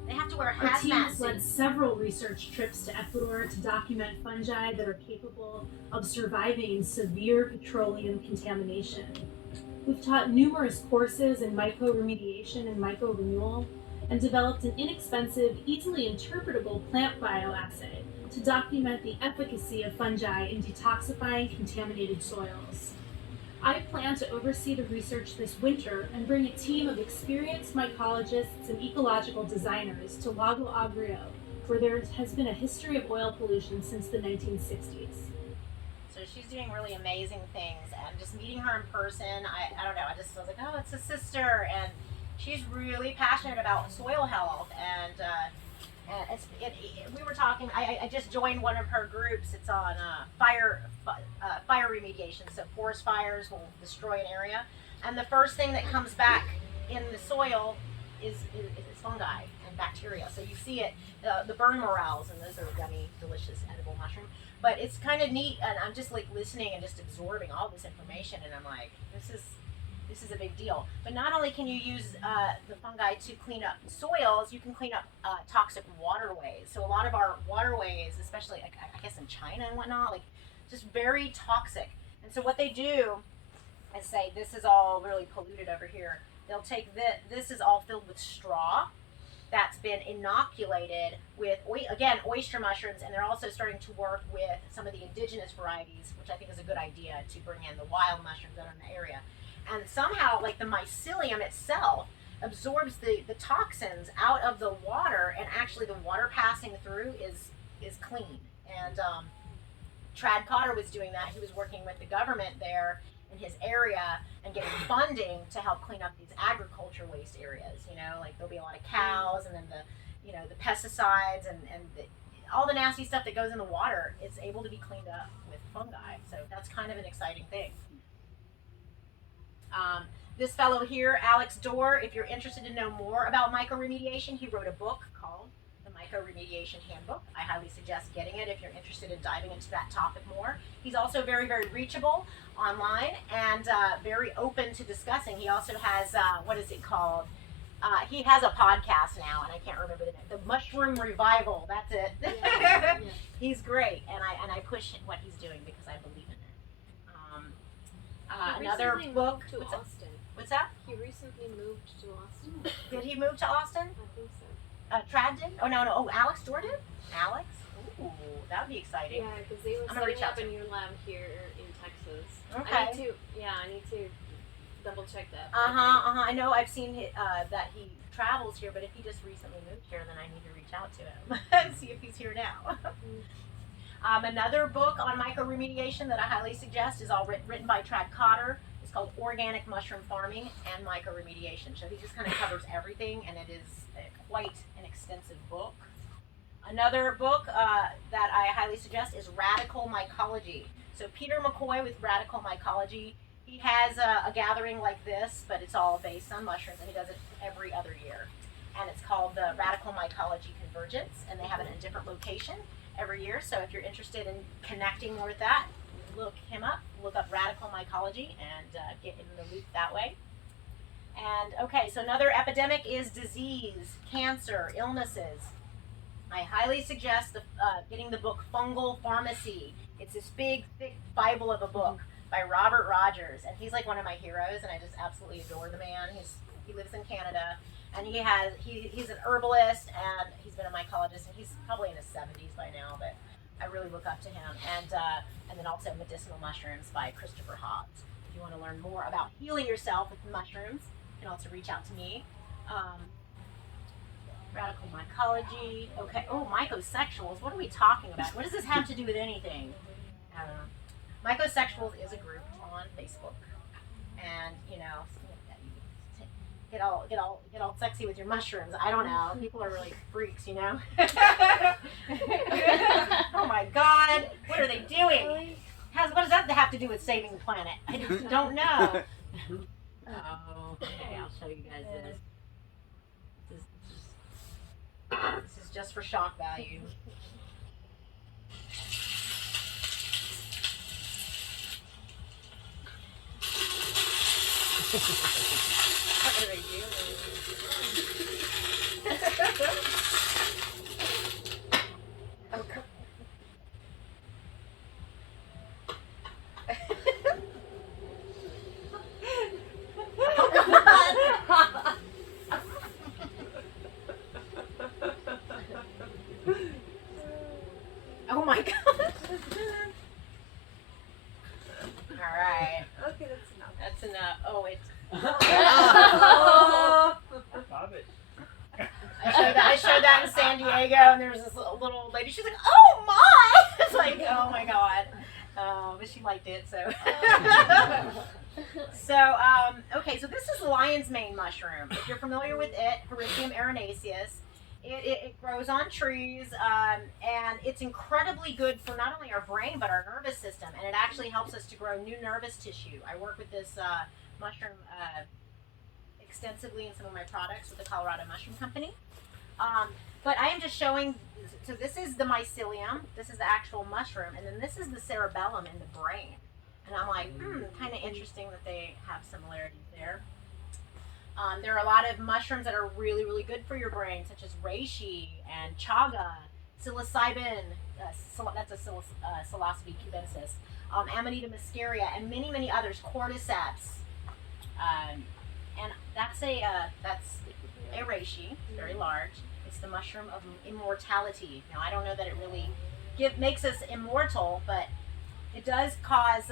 They have to wear Our team hazmat has led suits. several research trips to Ecuador to document fungi that are capable of surviving in severe petroleum contamination. We've taught numerous courses in mycoremediation and myco-renewal, and developed an inexpensive, easily interpretable plant bioassay to document the efficacy of fungi in detoxifying contaminated soils. I plan to oversee the research this winter and bring a team of experienced mycologists and ecological designers to Lago Agrio, where there has been a history of oil pollution since the 1960s. So she's doing really amazing things, and just meeting her in person, I don't know, I was like, oh, it's a sister, and she's really passionate about soil health, and we were talking, I just joined one of her groups. It's on fire remediation, so forest fires will destroy an area, and the first thing that comes back in the soil is fungi and bacteria. So you see it, the burn morels, and those are yummy, delicious, edible mushroom. But it's kind of neat, and I'm just like listening and just absorbing all this information, and I'm like, this is a big deal. But not only can you use the fungi to clean up soils, you can clean up toxic waterways. So a lot of our waterways, especially I guess in China and whatnot, like just very toxic. And so what they do is say, this is all really polluted over here. They'll take this is all filled with straw that's been inoculated with, again, oyster mushrooms, and they're also starting to work with some of the indigenous varieties, which I think is a good idea, to bring in the wild mushrooms that are in the area. And somehow, like the mycelium itself absorbs the toxins out of the water, and actually the water passing through is clean. And Trad Cotter was doing that. He was working with the government there in his area and getting funding to help clean up these agriculture waste areas. You know, like there'll be a lot of cows, and then the pesticides and all the nasty stuff that goes in the water is able to be cleaned up with fungi. So that's kind of an exciting thing. This fellow here, Alex Dorr, if you're interested to know more about mycoremediation, he wrote a book called The Mycoremediation Handbook. I highly suggest getting it if you're interested in diving into that topic more. He's also very, very reachable online, and very open to discussing. He also has, what is it called? He has a podcast now, and I can't remember the name. The Mushroom Revival. That's it. Yeah. He's great, and I push what he's doing because I believe in it. Another book. To Austin. What's that? He recently moved to Austin. Did he move to Austin? I think so. Trad did? Oh, no. Oh, Alex Dorr did? Alex? Ooh, that would be exciting. Yeah, because they were setting up a new lab here in Texas. Okay. I need to double check that. I know I've seen that he travels here, but if he just recently moved here, then I need to reach out to him and see if he's here now. Another book on mycoremediation that I highly suggest is all written by Trad Cotter. It's called Organic Mushroom Farming and Mycoremediation. So he just kind of covers everything, and it is quite an extensive book. Another book that I highly suggest is Radical Mycology. So Peter McCoy with Radical Mycology, he has a gathering like this, but it's all based on mushrooms, and he does it every other year. And it's called the Radical Mycology Convergence, and they have it in a different location every year. So if you're interested in connecting more with that, look him up, look up Radical Mycology, and get in the loop that way. And okay, so another epidemic is disease, cancer, illnesses. I highly suggest getting the book Fungal Pharmacy. It's this big, thick Bible of a book by Robert Rogers, and he's like one of my heroes, and I just absolutely adore the man. He lives in Canada, and he's an herbalist, and he's been a mycologist, and he's probably in his 70s by now, but I really look up to him. And then also Medicinal Mushrooms by Christopher Hobbs. If you want to learn more about healing yourself with mushrooms, you can also reach out to me. Radical mycology. Okay. Oh, mycosexuals. What are we talking about? What does this have to do with anything? I don't know. Mycosexuals is a group on Facebook, and get all sexy with your mushrooms. I don't know. People are really freaks, you know. Oh my God, what are they doing? What does that have to do with saving the planet? I just don't know. Oh, okay, I'll show you guys this. This is just for shock value. What are they doing? Okay. Oh my God. All right. Okay, that's enough. That's enough. Oh, it's. Love it. I showed that in San Diego, and there was this little old lady. She's like, "Oh my!" It's like, "Oh my God," but she liked it. So, okay. So this is lion's mane mushroom. If you're familiar with it, Hericium erinaceus. It grows on trees, and it's incredibly good for not only our brain but our nervous system, and it actually helps us to grow new nervous tissue. I work with this mushroom extensively in some of my products with the Colorado Mushroom Company. But I am just showing, so this is the mycelium, this is the actual mushroom, and then this is the cerebellum in the brain. And I'm like, kind of interesting that they have similarities there. There are a lot of mushrooms that are really, really good for your brain, such as reishi and chaga, psilocybin, that's a psilocybe cubensis, Amanita muscaria, and many, many others, cordyceps. And that's a reishi, very large. It's the mushroom of immortality. Now, I don't know that it really makes us immortal, but it does cause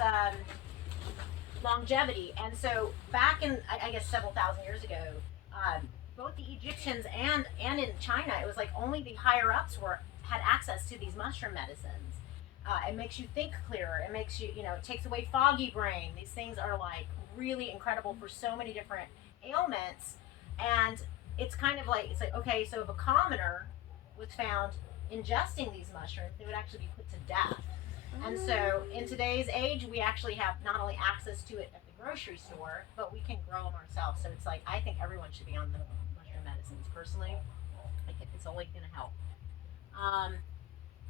longevity. And so back in, I guess, several thousand years ago, both the Egyptians and in China, it was like only the higher ups had access to these mushroom medicines. It makes you think clearer. It makes you, it takes away foggy brain. These things are like really incredible for so many different ailments. And it's kind of like, okay, so if a commoner was found ingesting these mushrooms, they would actually be put to death. And so in today's age, we actually have not only access to it at the grocery store, but we can grow them ourselves. So it's like, I think everyone should be on the mushroom medicines personally. I think it's only going to help.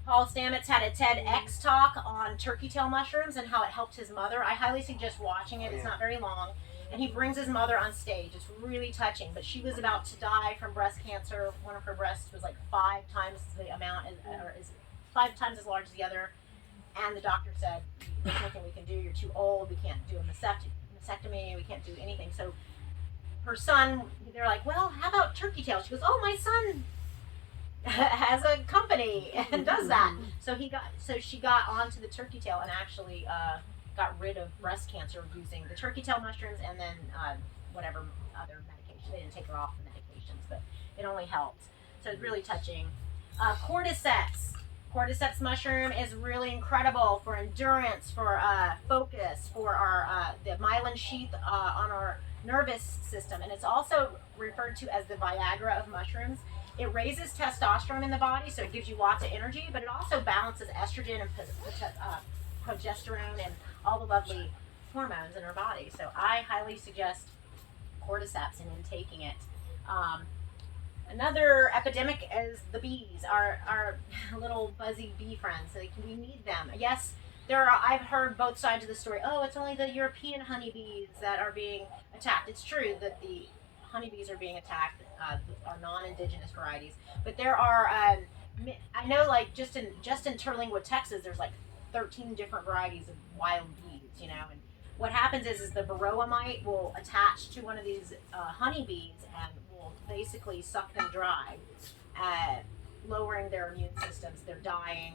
Paul Stamets had a TEDx talk on turkey tail mushrooms and how it helped his mother. I highly suggest watching it. It's not very long. And he brings his mother on stage. It's really touching. But she was about to die from breast cancer. One of her breasts was like 5 times the amount, or is 5 times as large as the other. And the doctor said, "There's nothing we can do. You're too old. We can't do a mastectomy. We can't do anything." So her son, they're like, "Well, how about turkey tail?" She goes, "Oh, my son has a company and does that." So she got onto the turkey tail and actually got rid of breast cancer using the turkey tail mushrooms and then whatever other medication. They didn't take her off the medications, but it only helped. So it's really touching. Cordyceps. Cordyceps mushroom is really incredible for endurance, for focus, for our the myelin sheath on our nervous system, and it's also referred to as the Viagra of mushrooms. It raises testosterone in the body, so it gives you lots of energy, but it also balances estrogen and progesterone and all the lovely hormones in our body. So I highly suggest cordyceps and in taking it. Another epidemic is the bees, our little buzzy bee friends. We need them. Yes, I've heard both sides of the story. Oh, it's only the European honeybees that are being attacked. It's true that the honeybees are being attacked, are non-indigenous varieties, but there are. I know, like just in Terlingwood, Texas, there's like 13 different varieties of wild bees. You know, and what happens is the varroa mite will attach to one of these honeybees and will basically suck them dry, lowering their immune systems. They're dying.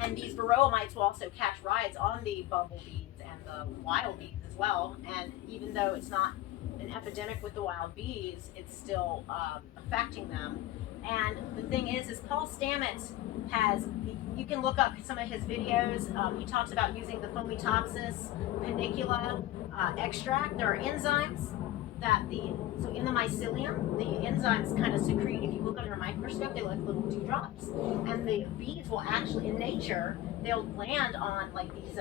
And these varroa mites will also catch rides on the bumblebees and the wild bees as well. And even though it's not an epidemic with the wild bees, it's still affecting them. And the thing is Paul Stamets you can look up some of his videos. He talks about using the Fomitopsis panicula extract. There are enzymes so in the mycelium, the enzymes kind of secrete. If you look under a microscope, they look like little dewdrops. And the bees will actually, in nature, they'll land on like these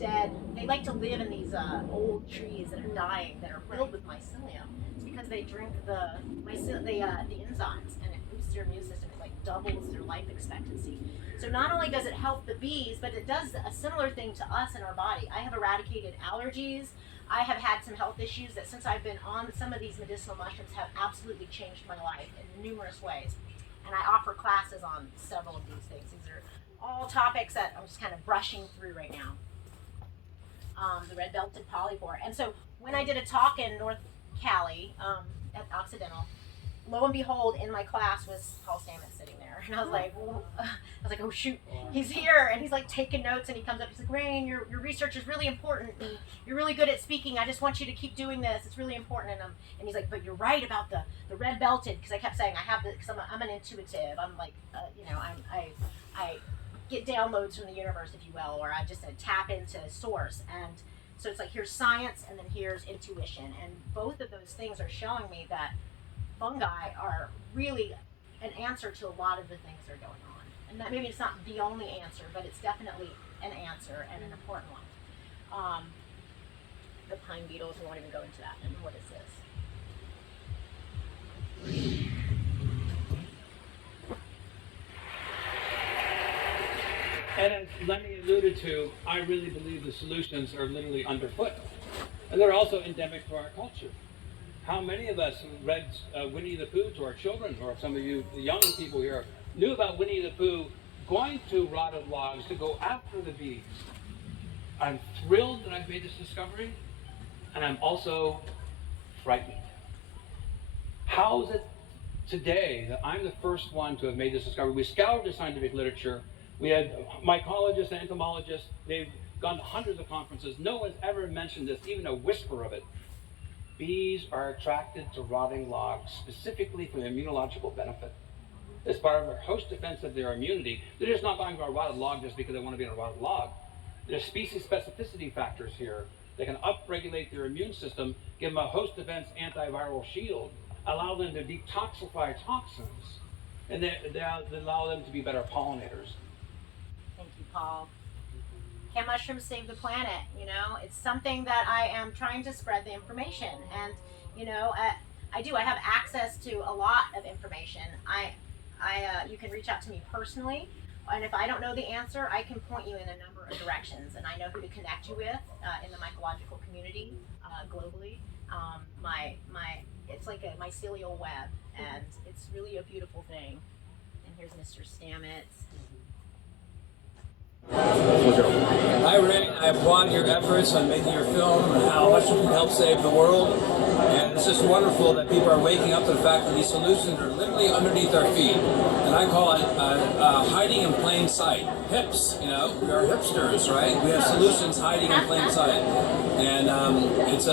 they like to live in these old trees that are dying, that are filled with mycelium. It's because they drink the enzymes, and it boosts their immune system. It like doubles their life expectancy. So not only does it help the bees, but it does a similar thing to us in our body. I have eradicated allergies. I have had some health issues that since I've been on some of these medicinal mushrooms have absolutely changed my life in numerous ways. And I offer classes on several of these things. These are all topics that I'm just kind of brushing through right now. The red-belted polypore. And so when I did a talk in North Cali at Occidental, lo and behold, in my class was Paul Stamets sitting there. And I was like, oh shoot, he's here. And he's like taking notes, and he comes up, he's like, Rayne, your research is really important, and you're really good at speaking. I just want you to keep doing this. It's really important. And he's like, but you're right about the red-belted, because I kept saying because I'm an intuitive. I'm like, I get downloads from the universe, if you will, or I just tap into source. And so it's like, here's science, and then here's intuition. And both of those things are showing me that fungi are really an answer to a lot of the things that are going on. And that maybe it's not the only answer, but it's definitely an answer, and an important one. The pine beetles, we won't even go into that. And what is this? And as Lenny alluded to, I really believe the solutions are literally underfoot. And they're also endemic to our culture. How many of us read Winnie the Pooh to our children, or some of you the young people here knew about Winnie the Pooh going to rotted logs to go after the bees? I'm thrilled that I've made this discovery, and I'm also frightened. How is it today that I'm the first one to have made this discovery? We scoured the scientific literature. We had mycologists and entomologists. They've gone to hundreds of conferences. No one's ever mentioned this, even a whisper of it. Bees are attracted to rotting logs specifically for the immunological benefit. As part of their host defense of their immunity, they're just not going to a rotted log just because they want to be in a rotted log. There's species specificity factors here that can upregulate their immune system, give them a host defense antiviral shield, allow them to detoxify toxins, and they allow them to be better pollinators. Thank you, Paul. Can mushrooms save the planet? You know, it's something that I am trying to spread the information. And, you know, I have access to a lot of information. You can reach out to me personally. And if I don't know the answer, I can point you in a number of directions. And I know who to connect you with in the mycological community globally. It's like a mycelial web, and it's really a beautiful thing. And here's Mr. Stamets. Hi Rayne, I applaud your efforts on making your film and how mushroom can help save the world. And it's just wonderful that people are waking up to the fact that these solutions are literally underneath our feet. And I call it hiding in plain sight. Hips, you know, we are hipsters, right? We have solutions hiding in plain sight. And it's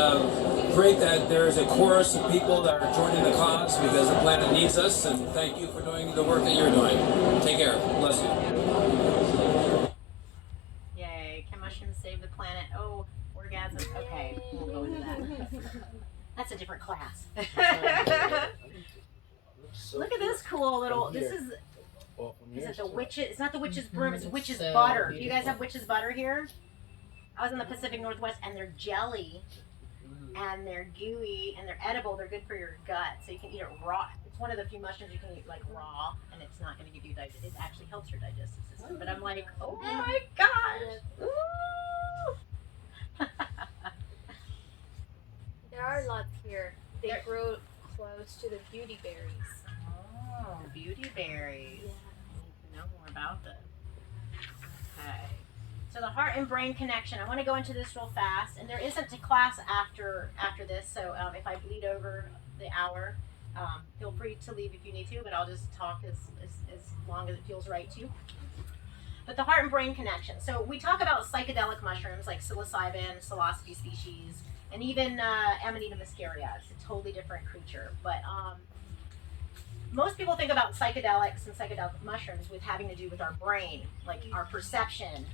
great that there is a chorus of people that are joining the cause because the planet needs us. And thank you for doing the work that you're doing. Take care. Bless you. Save the planet. Oh, orgasm. Okay, we'll go into that. That's a different class. Look at this cool little. This is it the witches? It's not the witch's broom. It's witch's butter. Do you guys have witch's butter here? I was in the Pacific Northwest, and they're jelly, and they're gooey, and they're edible. They're good for your gut, so you can eat it raw. It's one of the few mushrooms you can eat like raw, and it's not going to give you it actually helps your digestive system. But I'm like, oh my gosh! Ooh. There are lots here. They There- grow close to the beauty berries. Oh, beauty berries. Yeah. I need to know more about them. Okay. So the heart and brain connection. I want to go into this real fast, and there isn't a class after this. So if I bleed over the hour, feel free to leave if you need to, but I'll just talk as long as it feels right to you. But the heart and brain connection. So we talk about psychedelic mushrooms like psilocybin, psilocybe species, and even Amanita muscaria. It's a totally different creature, but most people think about psychedelics and psychedelic mushrooms with having to do with our brain, like our perception,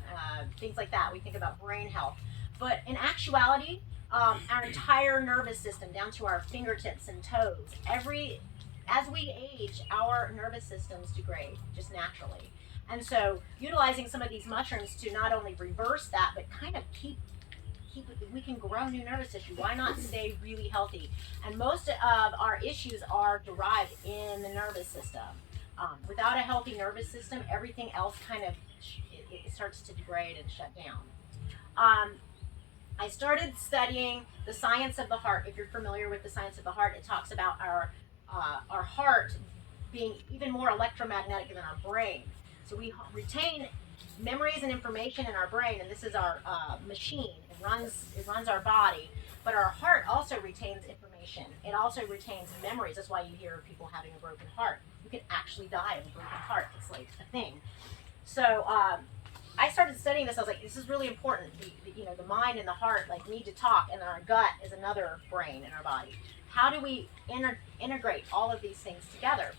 things like that. We think about brain health. But in actuality, our entire nervous system, down to our fingertips and toes, as we age, our nervous systems degrade just naturally. And so utilizing some of these mushrooms to not only reverse that, but kind of keep we can grow new nervous tissue. Why not stay really healthy? And most of our issues are derived in the nervous system. Without a healthy nervous system, everything else kind of it starts to degrade and shut down. I started studying the science of the heart. If you're familiar with the science of the heart, it talks about our heart being even more electromagnetic than our brain. So we retain memories and information in our brain, and this is our machine. It runs our body, but our heart also retains information. It also retains memories. That's why you hear people having a broken heart. You can actually die of a broken heart. It's like a thing. So I started studying this. I was like, this is really important. The mind and the heart like need to talk, and our gut is another brain in our body. How do we integrate all of these things together?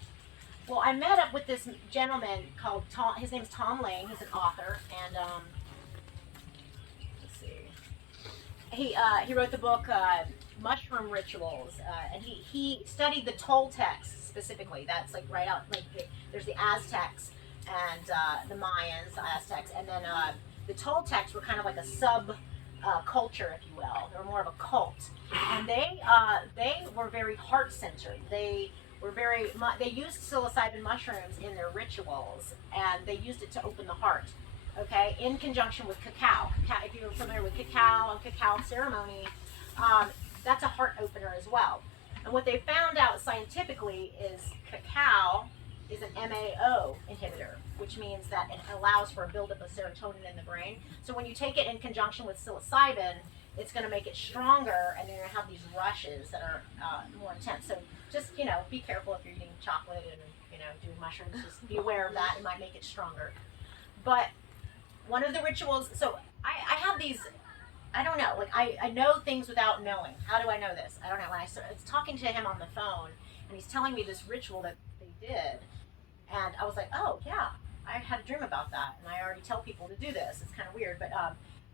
Well, I met up with this gentleman called Tom. His name's Tom Lane. He's an author, and let's see. He wrote the book Mushroom Rituals, and he studied the Toltecs specifically. That's like right out there's the Aztecs and the Mayans, the Aztecs, and then the Toltecs were kind of like a sub culture, if you will. They were more of a cult, and they were very heart centered. They used psilocybin mushrooms in their rituals, and they used it to open the heart. Okay, in conjunction with cacao. If you're familiar with cacao and cacao ceremony, that's a heart opener as well. And what they found out scientifically is cacao is an MAO inhibitor, which means that it allows for a buildup of serotonin in the brain. So when you take it in conjunction with psilocybin, it's going to make it stronger, and you're going to have these rushes that are more intense. So just, be careful if you're eating chocolate and, doing mushrooms. Just be aware of that. It might make it stronger. But one of the rituals, so I have these, I don't know, like I know things without knowing. How do I know this? I don't know. When I was talking to him on the phone, and he's telling me this ritual that they did, and I was like, oh, yeah, I had a dream about that, and I already tell people to do this. It's kind of weird, but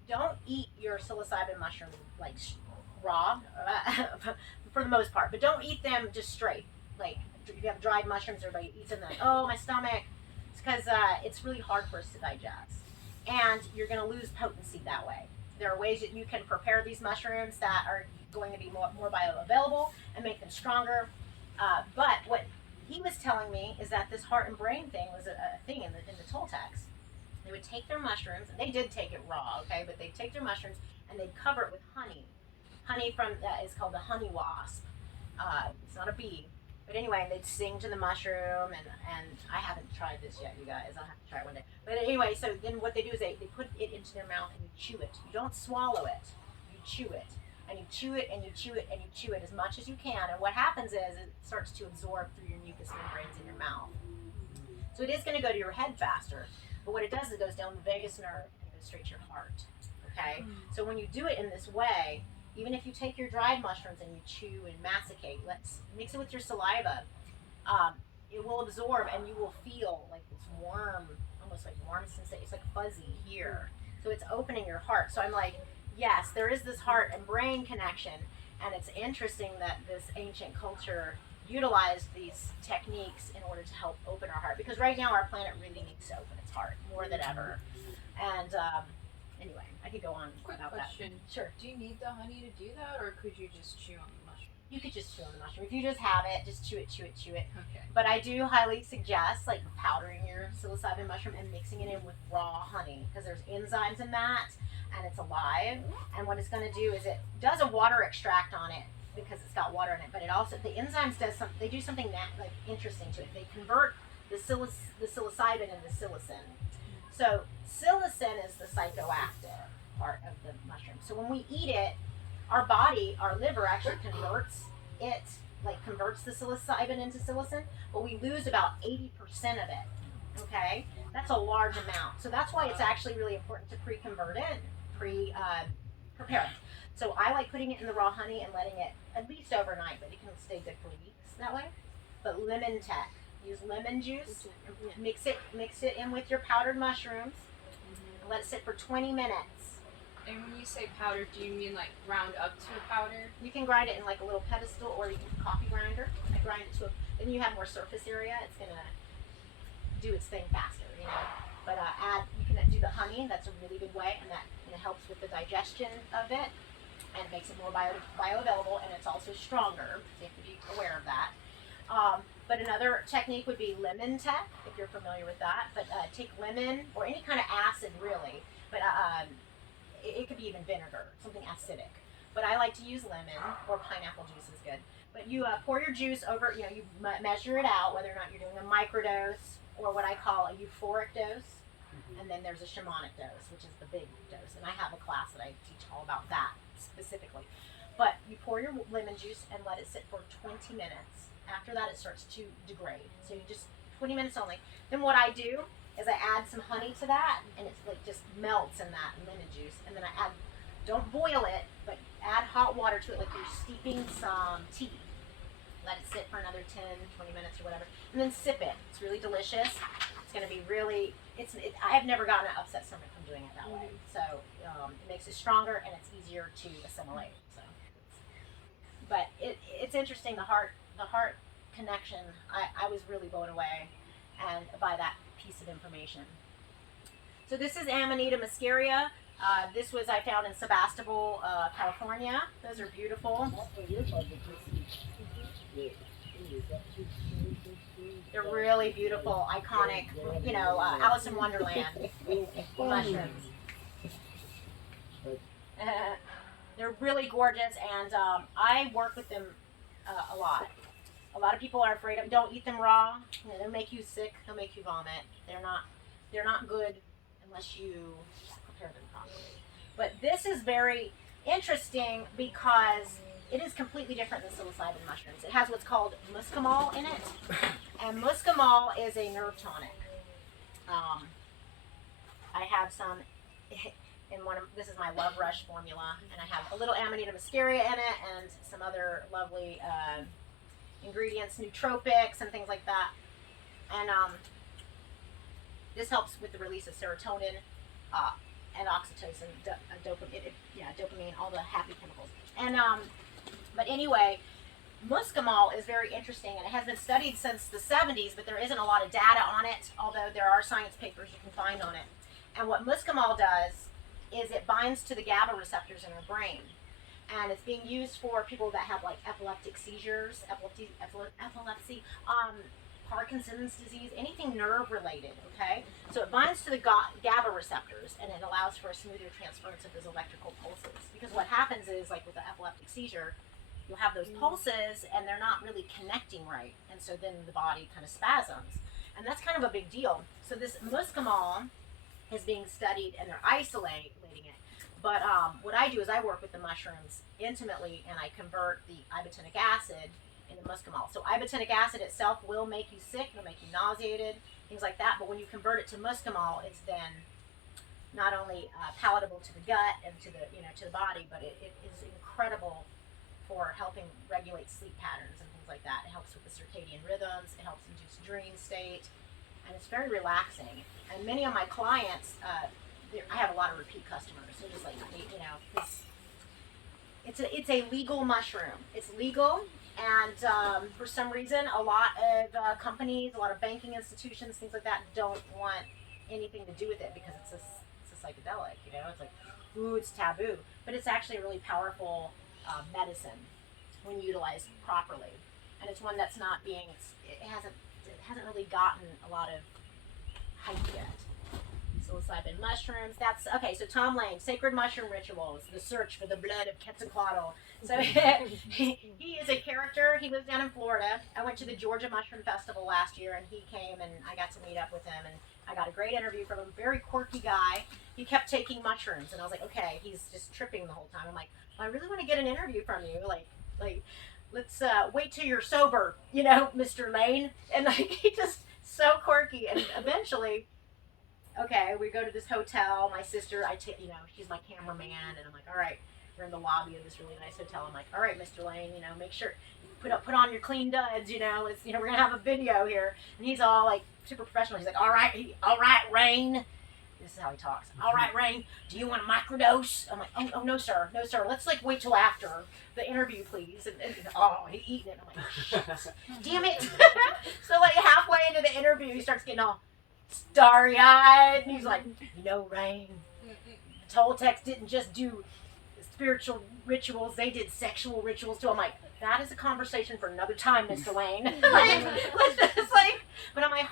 don't eat your psilocybin mushroom like raw, for the most part, but don't eat them just straight. Like, if you have dried mushrooms, everybody eats them, like, oh, my stomach. It's because it's really hard for us to digest, and you're going to lose potency that way. There are ways that you can prepare these mushrooms that are going to be more bioavailable and make them stronger. But what he was telling me is that this heart and brain thing was a thing in the Toltecs. They would take their mushrooms, and they did take it raw, okay, but they'd take their mushrooms and they'd cover it with honey. Honey is called the honey wasp. It's not a bee. But anyway, they'd sing to the mushroom, and I haven't tried this yet, you guys. I'll have to try it one day. But anyway, so then what they do is they put it into their mouth and you chew it. You don't swallow it. You chew it. And you chew it and you chew it and you chew it as much as you can. And what happens is it starts to absorb through your mucous membranes in your mouth. So it is going to go to your head faster. But what it does is it goes down the vagus nerve and goes straight to your heart. Okay? So when you do it in this way, even if you take your dried mushrooms and you chew and masticate, let's mix it with your saliva, it will absorb and you will feel like this warm, almost like warm sensation. It's like fuzzy here. So it's opening your heart. So I'm like, yes, there is this heart and brain connection, and it's interesting that this ancient culture utilized these techniques in order to help open our heart, because right now our planet really needs to open its heart more than ever. And anyway, I could go on Quick about question. that. Sure. Do you need the honey to do that, or could you just chew on the mushroom? You could just chew on the mushroom. If you just have it, just chew it, chew it, chew it. Okay. But I do highly suggest like powdering your psilocybin mushroom and mixing it in with raw honey because there's enzymes in that and it's alive. And what it's going to do is it does a water extract on it because it's got water in it. But it also the enzymes they do something like interesting to it. They convert the psilocybin into psilocin. So psilocin is the psychoactive part of the mushroom. So when we eat it, our body, our liver actually converts the psilocybin into psilocin, but we lose about 80% of it. Okay, that's a large amount. So that's why it's actually really important to pre-convert it, prepare it. So I like putting it in the raw honey and letting it at least overnight, but it can stay good for weeks that way. But lemon tech, use lemon juice, mix it in with your powdered mushrooms, and let it sit for 20 minutes. And when you say powder, do you mean like ground up to a powder? You can grind it in like a little pedestal or you can coffee grinder. I grind it to then you have more surface area. It's gonna do its thing faster, you know. But you can do the honey. That's a really good way, and that helps with the digestion of it, and makes it more bioavailable, and it's also stronger. So you have to be aware of that. But another technique would be lemon tech, if you're familiar with that. But take lemon or any kind of acid, really. But it could be even vinegar, something acidic. But I like to use lemon or pineapple juice is good. But you pour your juice over, you measure it out, whether or not you're doing a microdose or what I call a euphoric dose. And then there's a shamanic dose, which is the big dose. And I have a class that I teach all about that specifically. But you pour your lemon juice and let it sit for 20 minutes. After that, it starts to degrade. So you just 20 minutes only. Then what I do is I add some honey to that, and it's like just melts in that lemon juice. And then I add, don't boil it, but add hot water to it like you're steeping some tea. Let it sit for another 10, 20 minutes or whatever, and then sip it. It's really delicious. It's going to be really, I have never gotten an upset stomach from doing it that way. So it makes it stronger and it's easier to assimilate. So, but it's interesting, the heart connection. I was really blown away and by that piece of information. So this is Amanita muscaria. This was I found in Sebastopol, California. Those are beautiful. They're really beautiful, iconic, Alice in Wonderland mushrooms. They're really gorgeous, and I work with them a lot. A lot of people are afraid of. Don't eat them raw. They'll make you sick. They'll make you vomit. They're not good unless you prepare them properly. But this is very interesting because it is completely different than psilocybin mushrooms. It has what's called muscimol in it, and muscimol is a nerve tonic. I have some in this is my Love Rush formula, and I have a little Amanita muscaria in it and some other lovely ingredients, nootropics and things like that. And this helps with the release of serotonin and oxytocin, dopamine, all the happy chemicals. And but anyway, muscimol is very interesting, and it has been studied since the 70s, but there isn't a lot of data on it, although there are science papers you can find on it. And what muscimol does is it binds to the GABA receptors in our brain. And it's being used for people that have like epileptic seizures, epilepsy, Parkinson's disease, anything nerve related, okay? So it binds to the GABA receptors, and it allows for a smoother transference of those electrical pulses. Because what happens is, like with the epileptic seizure, you'll have those pulses and they're not really connecting right. And so then the body kind of spasms. And that's kind of a big deal. So this muscimol is being studied and they're isolating it. But what I do is I work with the mushrooms intimately, and I convert the ibotenic acid into muscimol. So ibotenic acid itself will make you sick, it'll make you nauseated, things like that. But when you convert it to muscimol, it's then not only palatable to the gut and to the body, but it is incredible for helping regulate sleep patterns and things like that. It helps with the circadian rhythms. It helps induce dream state, and it's very relaxing. And many of my clients, I have a lot of repeat customers. So just like it's a legal mushroom. It's legal, and for some reason, a lot of companies, a lot of banking institutions, things like that, don't want anything to do with it because it's a psychedelic. It's like, ooh, it's taboo, but it's actually a really powerful medicine. when utilized properly. And it's one that's not being, it hasn't really gotten a lot of hype yet. Psilocybin mushrooms. That's okay. So Tom Lane, Sacred Mushroom Rituals: The Search for the Blood of Quetzalcoatl. So he is a character. He lives down in Florida. I went to the Georgia Mushroom Festival last year, and he came, and I got to meet up with him, and I got a great interview from him. Very quirky guy. He kept taking mushrooms, and I was like, okay, he's just tripping the whole time. I'm like, well, I really want to get an interview from you, like. Let's wait till you're sober, Mr. Lane. And like he just so quirky. And eventually, okay, we go to this hotel. My sister, she's my cameraman, and I'm like, all right, we're in the lobby of this really nice hotel. I'm like, all right, Mr. Lane, make sure put on your clean duds, let's, we're gonna have a video here. And he's all like super professional. He's like, all right, Rayne. This is how he talks. All right, Rayne, do you want a microdose? I'm like, oh no, sir. Let's like wait till after the interview, please. And he's eating it. I'm like, damn it. So like halfway into the interview, he starts getting all starry-eyed, and he's like, Rayne, the Toltecs didn't just do spiritual rituals; they did sexual rituals too. I'm like, that is a conversation for another time, Mr. Lane. But I'm like,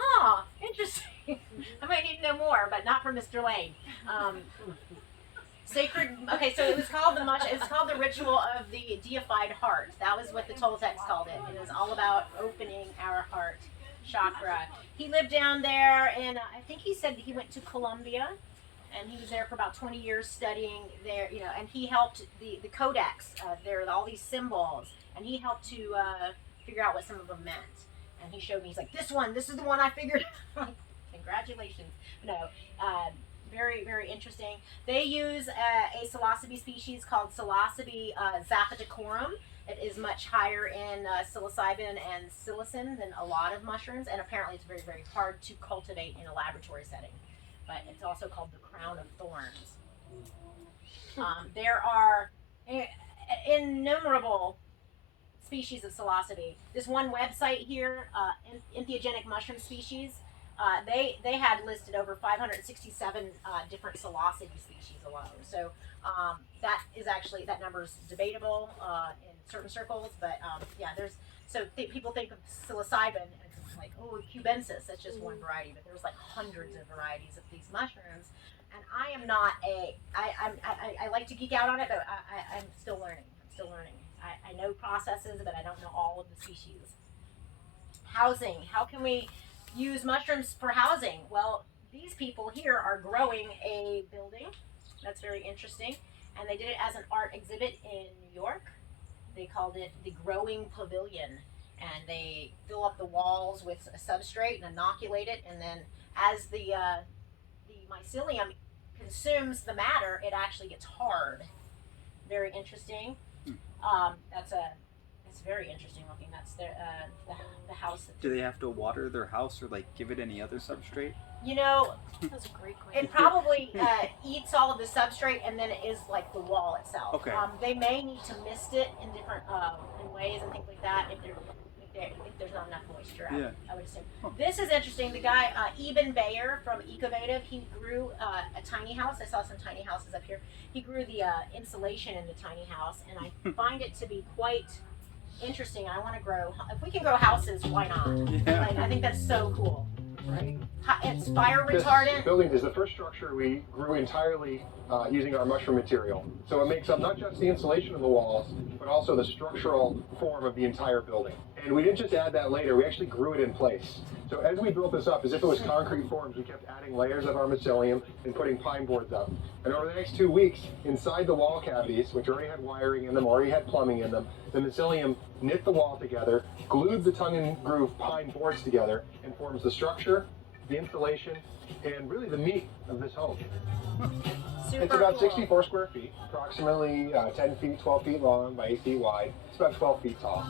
interesting. I might need to know more, but not from Mr. Lane. Sacred. Okay, so it's called the ritual of the deified heart. That was what the Toltecs called it. It was all about opening our heart chakra. He lived down there, and I think he said he went to Colombia, and he was there for about 20 years studying there. And he helped the codex. There are all these symbols, and he helped to figure out what some of them meant. And he showed me. He's like, this is the one I figured. Congratulations. No, very, very interesting. They use a psilocybe species called Psilocybe zapaticorum. It is much higher in psilocybin and psilocin than a lot of mushrooms, and apparently it's very, very hard to cultivate in a laboratory setting. But it's also called the crown of thorns. There are innumerable species of psilocybe. This one website here, entheogenic mushroom species, they had listed over 567 different psilocybe species alone. So that number is debatable in certain circles, but people think of psilocybin and it's like, oh, cubensis, that's just one variety, but there's like hundreds of varieties of these mushrooms. And I am not I like to geek out on it, but I'm still learning. I know processes, but I don't know all of the species. Housing. How can we use mushrooms for housing? Well, these people here are growing a building. That's very interesting. And they did it as an art exhibit in New York. They called it the Growing Pavilion. And they fill up the walls with a substrate and inoculate it. And then as the mycelium consumes the matter, it actually gets hard. Very interesting. It's very interesting looking. That's the house. Do they have to water their house or like give it any other substrate? That's a great question. It probably eats all of the substrate, and then it is like the wall itself. Okay. They may need to mist it in different in ways and things like that if there's not enough moisture. I would assume. This is interesting. The guy Eben Bayer from Ecovative, he grew a tiny house. I saw some tiny houses up here. He grew the insulation in the tiny house, and I find it to be quite interesting. I want to grow. If we can grow houses, why not? Yeah. I think that's so cool. Right. It's fire retardant. This building is the first structure we grew entirely using our mushroom material. So it makes up not just the insulation of the walls, but also the structural form of the entire building. And we didn't just add that later, we actually grew it in place. So as we built this up, as if it was concrete forms, we kept adding layers of our mycelium and putting pine boards up. And over the next 2 weeks, inside the wall cavities, which already had wiring in them, already had plumbing in them, the mycelium knit the wall together, glued the tongue and groove pine boards together, and forms the structure, the insulation, and really the meat of this home. It's about 64 square feet, approximately 10 feet, 12 feet long by 8 feet wide. It's about 12 feet tall.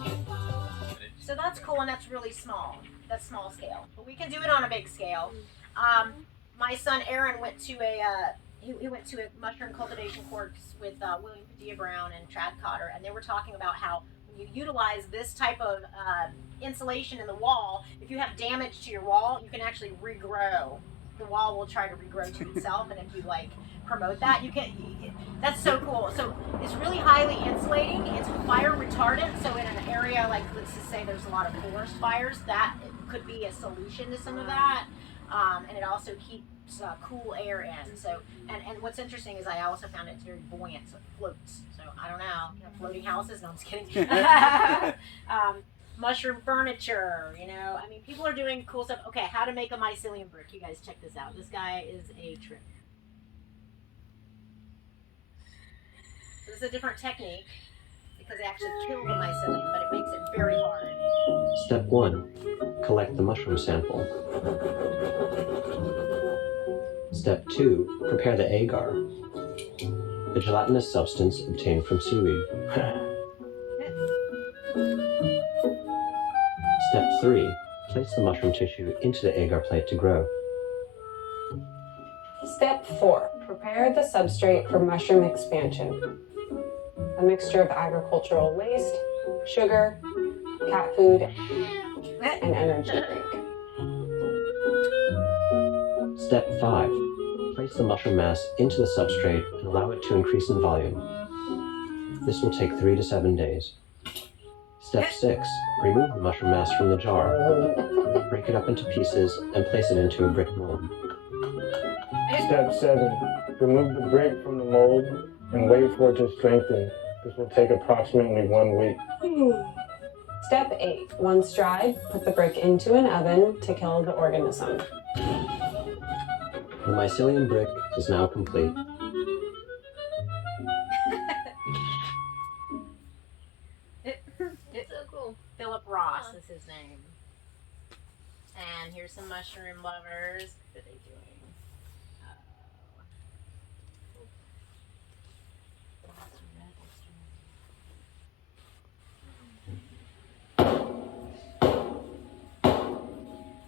So that's cool, and that's really small. That's small scale. But we can do it on a big scale. My son Aaron went to he went to a mushroom cultivation course with William Padilla Brown and Trad Cotter, and they were talking about how when you utilize this type of insulation in the wall, if you have damage to your wall, you can actually regrow. The wall will try to regrow to itself, and if you like promote that, you can. That's so cool. So it's really highly insulating. It's fire retardant, so in an area like, let's just say there's a lot of forest fires, that could be a solution to some of that. And it also keeps cool air in. So, and what's interesting is I also found it's very buoyant, so it floats. So I don't know, floating houses? No, I'm just kidding. Mushroom furniture, you know. I mean, people are doing cool stuff. Okay, how to make a mycelium brick. You guys check this out. This guy is a trip. So this is a different technique because they actually kill the mycelium, but it makes it very hard. Step 1. Collect the mushroom sample. Step 2. Prepare the agar, the gelatinous substance obtained from seaweed. Step 3. Place the mushroom tissue into the agar plate to grow. Step 4. Prepare the substrate for mushroom expansion. A mixture of agricultural waste, sugar, cat food, and energy drink. Step 5. Place the mushroom mass into the substrate and allow it to increase in volume. This will take 3 to 7 days. Step 6. Remove the mushroom mass from the jar. Break it up into pieces and place it into a brick mold. Step 7. Remove the brick from the mold and wait for it to strengthen. This will take approximately 1 week. Step 8. Once dried, put the brick into an oven to kill the organism. The mycelium brick is now complete. So cool. Philip Ross is his name. And here's some mushroom lovers. What are they doing?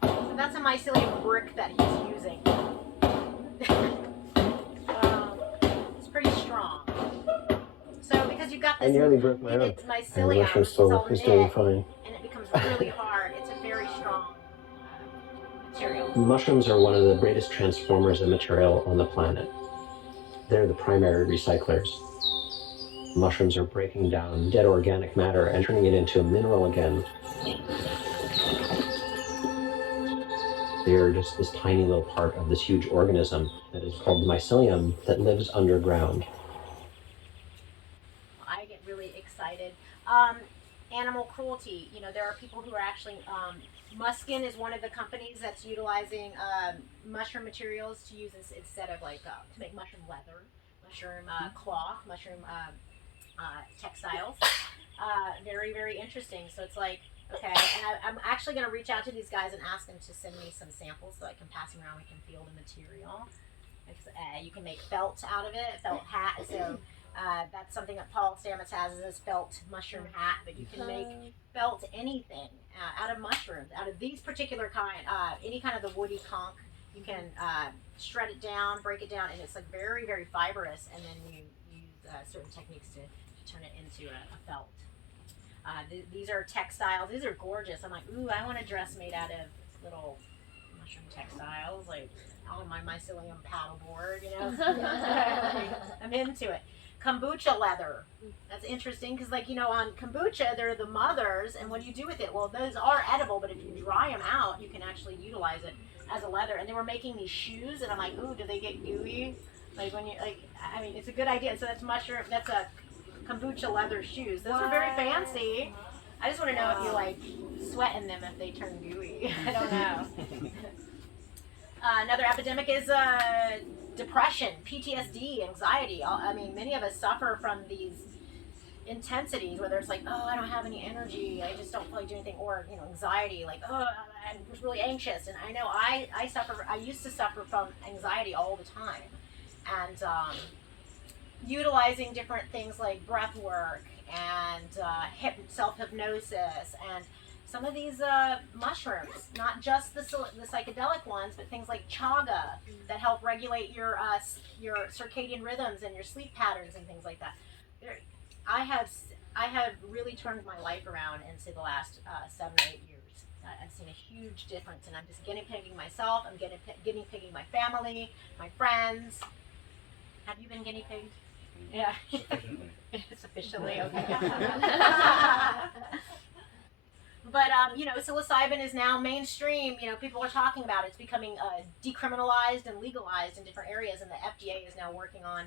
So that's a mycelium brick that he's using. It's pretty strong. So because you've got this, I nearly broke my arm. it's And the mycelium, mushroom it's all is doing knit, fine. and it becomes really hard. It's a very strong material. Mushrooms are one of the greatest transformers of material on the planet. They're the primary recyclers. Mushrooms are breaking down dead organic matter and turning it into a mineral again. They are just this tiny little part of this huge organism that is called mycelium that lives underground. I get really excited. Animal cruelty. You know, there are people who are actually. Msc.D is one of the companies that's utilizing mushroom materials to use instead of like to make mushroom leather, mushroom cloth, mushroom textiles. Very, very interesting. So it's like, okay, and I'm actually going to reach out to these guys and ask them to send me some samples so I can pass them around. We can feel the material. You can make felt out of it, felt hat. So that's something that Paul Stamets has, is this felt mushroom hat. But you can make felt anything out of mushrooms, out of these particular kind, any kind of the woody conch. You can shred it down, break it down, and it's like very, very fibrous. And then you use certain techniques to turn it into a felt. These are textiles. These are gorgeous. I'm like, ooh, I want a dress made out of little mushroom textiles, like on my mycelium paddleboard, you know. I'm into it. Kombucha leather. That's interesting because, like, you know, on kombucha, they're the mothers, and what do you do with it? Well, those are edible, but if you dry them out, you can actually utilize it as a leather. And they were making these shoes, and I'm like, ooh, do they get gooey? Like when you, like, I mean, it's a good idea. So that's mushroom. That's a kombucha leather shoes. Those are very fancy. I just want to know if you like sweat in them if they turn gooey. I don't know. Another epidemic is depression, PTSD, anxiety. I mean, many of us suffer from these intensities, whether it's like, oh, I don't have any energy, I just don't feel like doing anything, or, you know, anxiety, like, oh, I'm just really anxious. And I know I used to suffer from anxiety all the time. And utilizing different things like breath work and self-hypnosis and some of these mushrooms, not just the psychedelic ones, but things like chaga that help regulate your circadian rhythms and your sleep patterns and things like that. I have really turned my life around into the last 7 or 8 years. I've seen a huge difference, and I'm just guinea pigging myself. I'm guinea pigging my family, my friends. Have you been guinea pigged? Yeah. officially. Okay. But you know, psilocybin is now mainstream. You know, people are talking about it. It's becoming decriminalized and legalized in different areas, and the FDA is now working on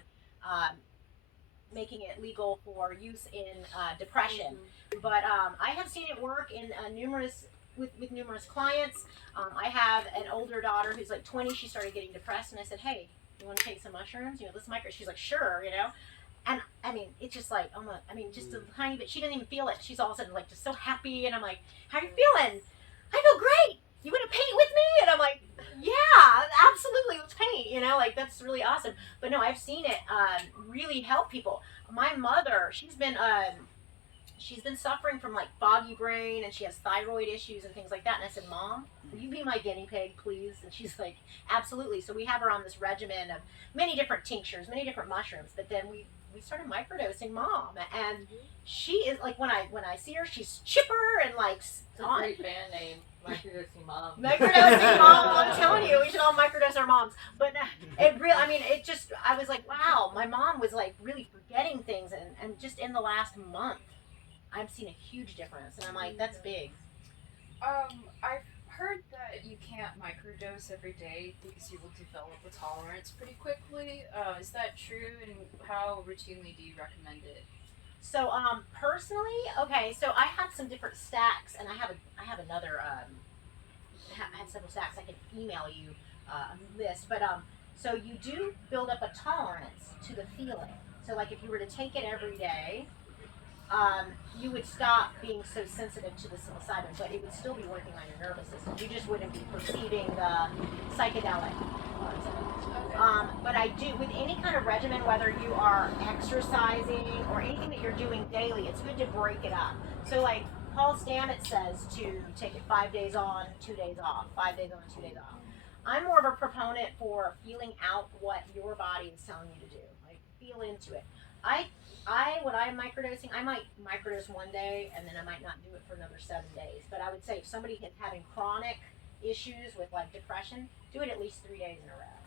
making it legal for use in depression. But I have seen it work in numerous numerous clients. I have an older daughter who's like 20. She started getting depressed, and I said, "Hey, you want to take some mushrooms? You know, this micro." She's like, "Sure," you know. And I mean, it's just like, just a tiny bit. She didn't even feel it. She's all of a sudden like just so happy, and I'm like, "How are you feeling?" "I feel great. You want to paint with me?" And I'm like, "Yeah, absolutely. Let's paint." You know, like that's really awesome. But no, I've seen it really help people. My mother, she's been suffering from like foggy brain, and she has thyroid issues and things like that. And I said, "Mom, will you be my guinea pig, please?" And she's like, "Absolutely." So we have her on this regimen of many different tinctures, many different mushrooms. But then we started microdosing Mom, and she is like, when I see her, she's chipper and like It's a great band name, Microdosing Mom. Microdosing Mom. I'm telling you, we should all microdose our moms. But it really, I mean, it just, I was like, wow, my mom was like really forgetting things, and just in the last month, I've seen a huge difference, and I'm like, that's big. I've heard that you can't microdose every day because you will develop a tolerance pretty quickly. Is that true, and how routinely do you recommend it? So, personally, okay, so I have some different stacks, and I have another, I have several stacks. I can email you a list, but so you do build up a tolerance to the feeling. So, like, if you were to take it every day, you would stop being so sensitive to the psilocybin, but it would still be working on your nervous system. You just wouldn't be perceiving the psychedelic parts of it. But I do, with any kind of regimen, whether you are exercising or anything that you're doing daily, it's good to break it up. So like Paul Stamets says to take it 5 days on, 2 days off, 5 days on, 2 days off. I'm more of a proponent for feeling out what your body is telling you to do. Like, feel into it. When I'm microdosing, I might microdose one day and then I might not do it for another 7 days. But I would say if somebody is having chronic issues with like depression, do it at least 3 days in a row.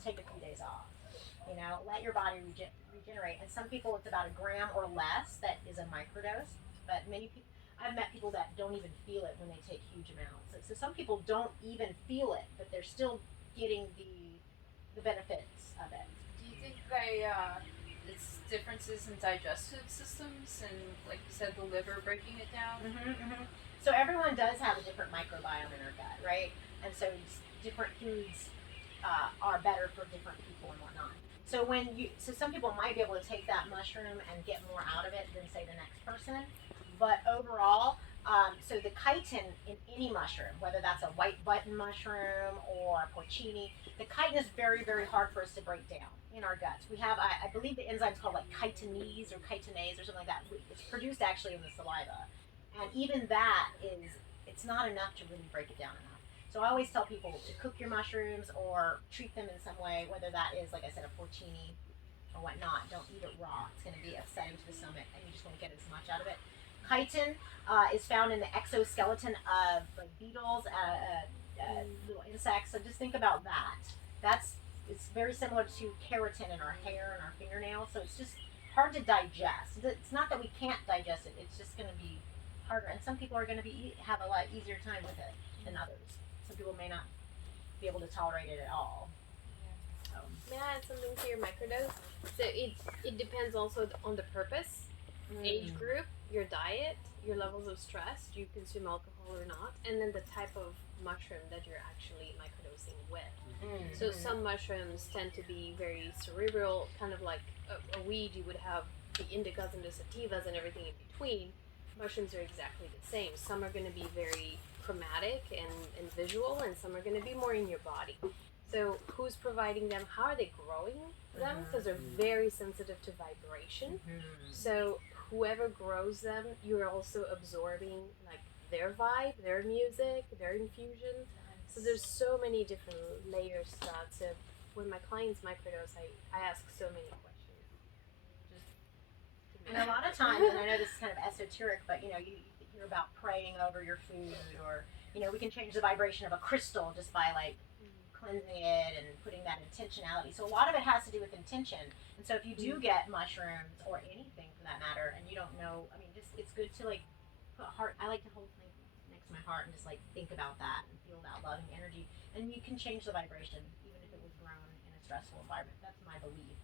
Take a few days off. You know, let your body regenerate. And some people, it's about a gram or less that is a microdose. But many people, I've met people that don't even feel it when they take huge amounts. So some people don't even feel it, but they're still getting the benefits of it. Do you think it's differences in digestive systems and, like you said, the liver breaking it down? So everyone does have a different microbiome in their gut, right? And so different foods are better for different people and whatnot. So some people might be able to take that mushroom and get more out of it than say the next person. But overall, so the chitin in any mushroom, whether that's a white button mushroom or porcini, the chitin is very, very hard for us to break down in our guts. We have, I believe the enzyme's called like chitinase or chitinase or something like that. It's produced actually in the saliva. And even that it's not enough to really break it down enough. So I always tell people to cook your mushrooms or treat them in some way, whether that is, like I said, a porcini or whatnot. Don't eat it raw. It's going to be upsetting to the stomach, and you just want to get as much out of it. Chitin is found in the exoskeleton of like beetles, little insects. So just think about that. It's very similar to keratin in our hair and our fingernails. So it's just hard to digest. It's not that we can't digest it. It's just going to be harder. And some people are going to have a lot easier time with it than others. Some people may not be able to tolerate it at all. So. May I add something to your microdose? So it depends also on the purpose, age group, your diet, your levels of stress, do you consume alcohol or not, and then the type of mushroom that you're actually microdosing with. So some mushrooms tend to be very cerebral, kind of like a weed. You would have the indicas and the sativas and everything in between. Mushrooms are exactly the same. Some are going to be very chromatic and visual, and some are going to be more in your body. So who's providing them? How are they growing them? Because they're very sensitive to vibration. So whoever grows them, you're also absorbing like their vibe, their music, their infusion. So there's so many different layers to that. So when my clients microdose, I ask so many questions. And a lot of times, and I know this is kind of esoteric, but you know, you hear about praying over your food, or you know, we can change the vibration of a crystal just by like cleansing it and putting that intentionality. So a lot of it has to do with intention. And so if you do get mushrooms or anything for that matter, and you don't know. I mean, just it's good to like put heart. I like to hold things next to my heart and just like think about that and feel that loving energy. And you can change the vibration even if it was grown in a stressful environment. That's my belief.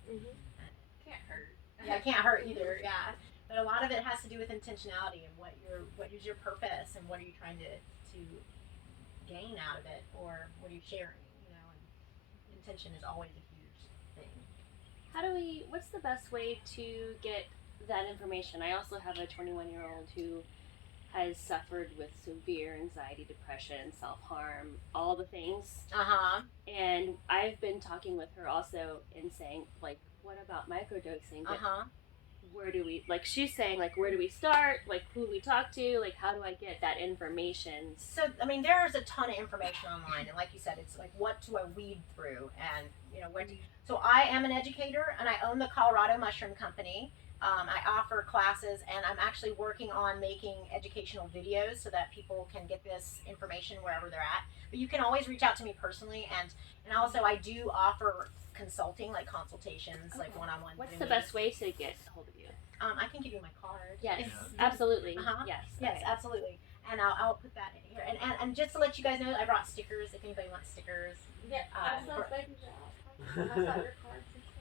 Can't hurt. Yeah, it can't hurt either. Yeah, but a lot of it has to do with intentionality and what is your purpose and what are you trying to gain out of it, or what are you sharing? You know, and intention is always a huge thing. What's the best way to get that information? I also have a 21-year-old who has suffered with severe anxiety, depression, self-harm, all the things. And I've been talking with her also and saying, like, what about microdosing? But where do we, like, she's saying, like, where do we start? Like, who do we talk to? Like, how do I get that information? So, I mean, there's a ton of information online, and like you said, it's like, what do I weed through? And, you know, so I am an educator, and I own the Colorado Mushroom Company. I offer classes, and I'm actually working on making educational videos so that people can get this information wherever they're at. But you can always reach out to me personally, and also I do offer consulting, like consultations, like one-on-one. What's the best way to get a hold of you? I can give you my card. Yes, absolutely. Yes, yes, absolutely. And I'll put that in here. And just to let you guys know, I brought stickers if anybody wants stickers. Yeah, that's not big job.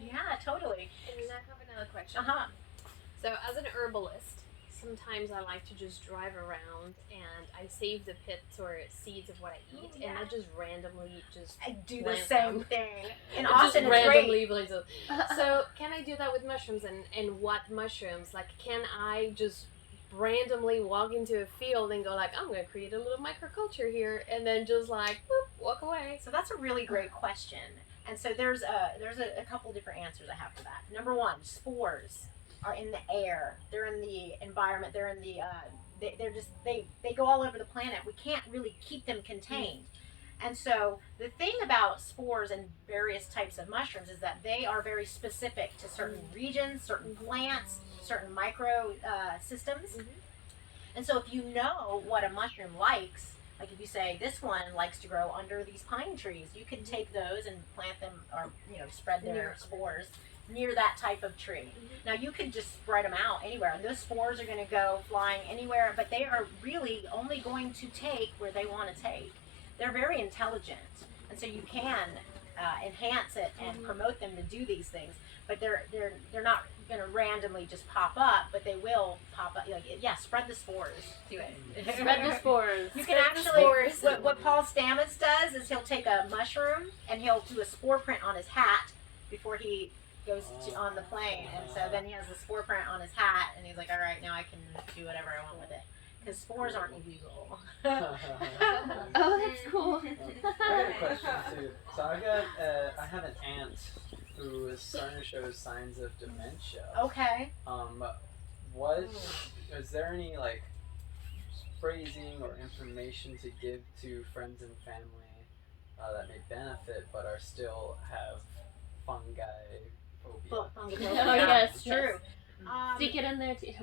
Yeah, totally. And then I have another question. So as an herbalist, sometimes I like to just drive around and I save the pits or seeds of what I eat, and I just randomly I do the same thing. In Just Austin, it's randomly great. So can I do that with mushrooms, and what mushrooms? Like, can I just randomly walk into a field and go like, I'm gonna create a little microculture here, and then just like whoop, walk away? So that's a really great question. And so there's a couple different answers I have for that. Number one, spores are in the air. They're in the environment. They're in the they go all over the planet. We can't really keep them contained. And so the thing about spores and various types of mushrooms is that they are very specific to certain regions, certain plants, certain micro systems. And so if you know what a mushroom likes, like if you say this one likes to grow under these pine trees, you can take those and plant them, or spread their spores near that type of tree. Now you can just spread them out anywhere, and those spores are going to go flying anywhere, but they are really only going to take where they want to take. They're very intelligent, and so you can enhance it and promote them to do these things, but they're not going to randomly just pop up, but they will pop up. Like, yeah, spread the spores. Do it. Spread the spores. You can actually, what Paul Stamets does is he'll take a mushroom and he'll do a spore print on his hat before he goes on the plane, and so then he has the spore print on his hat, and he's like, all right, now I can do whatever I want with it, because spores aren't illegal. Oh, that's cool. I got a question too. So I have an aunt who is starting to show signs of dementia. Okay. Is there any like phrasing or information to give to friends and family that may benefit but are still have fungi phobia? Oh yes, true. Sneak it in there too.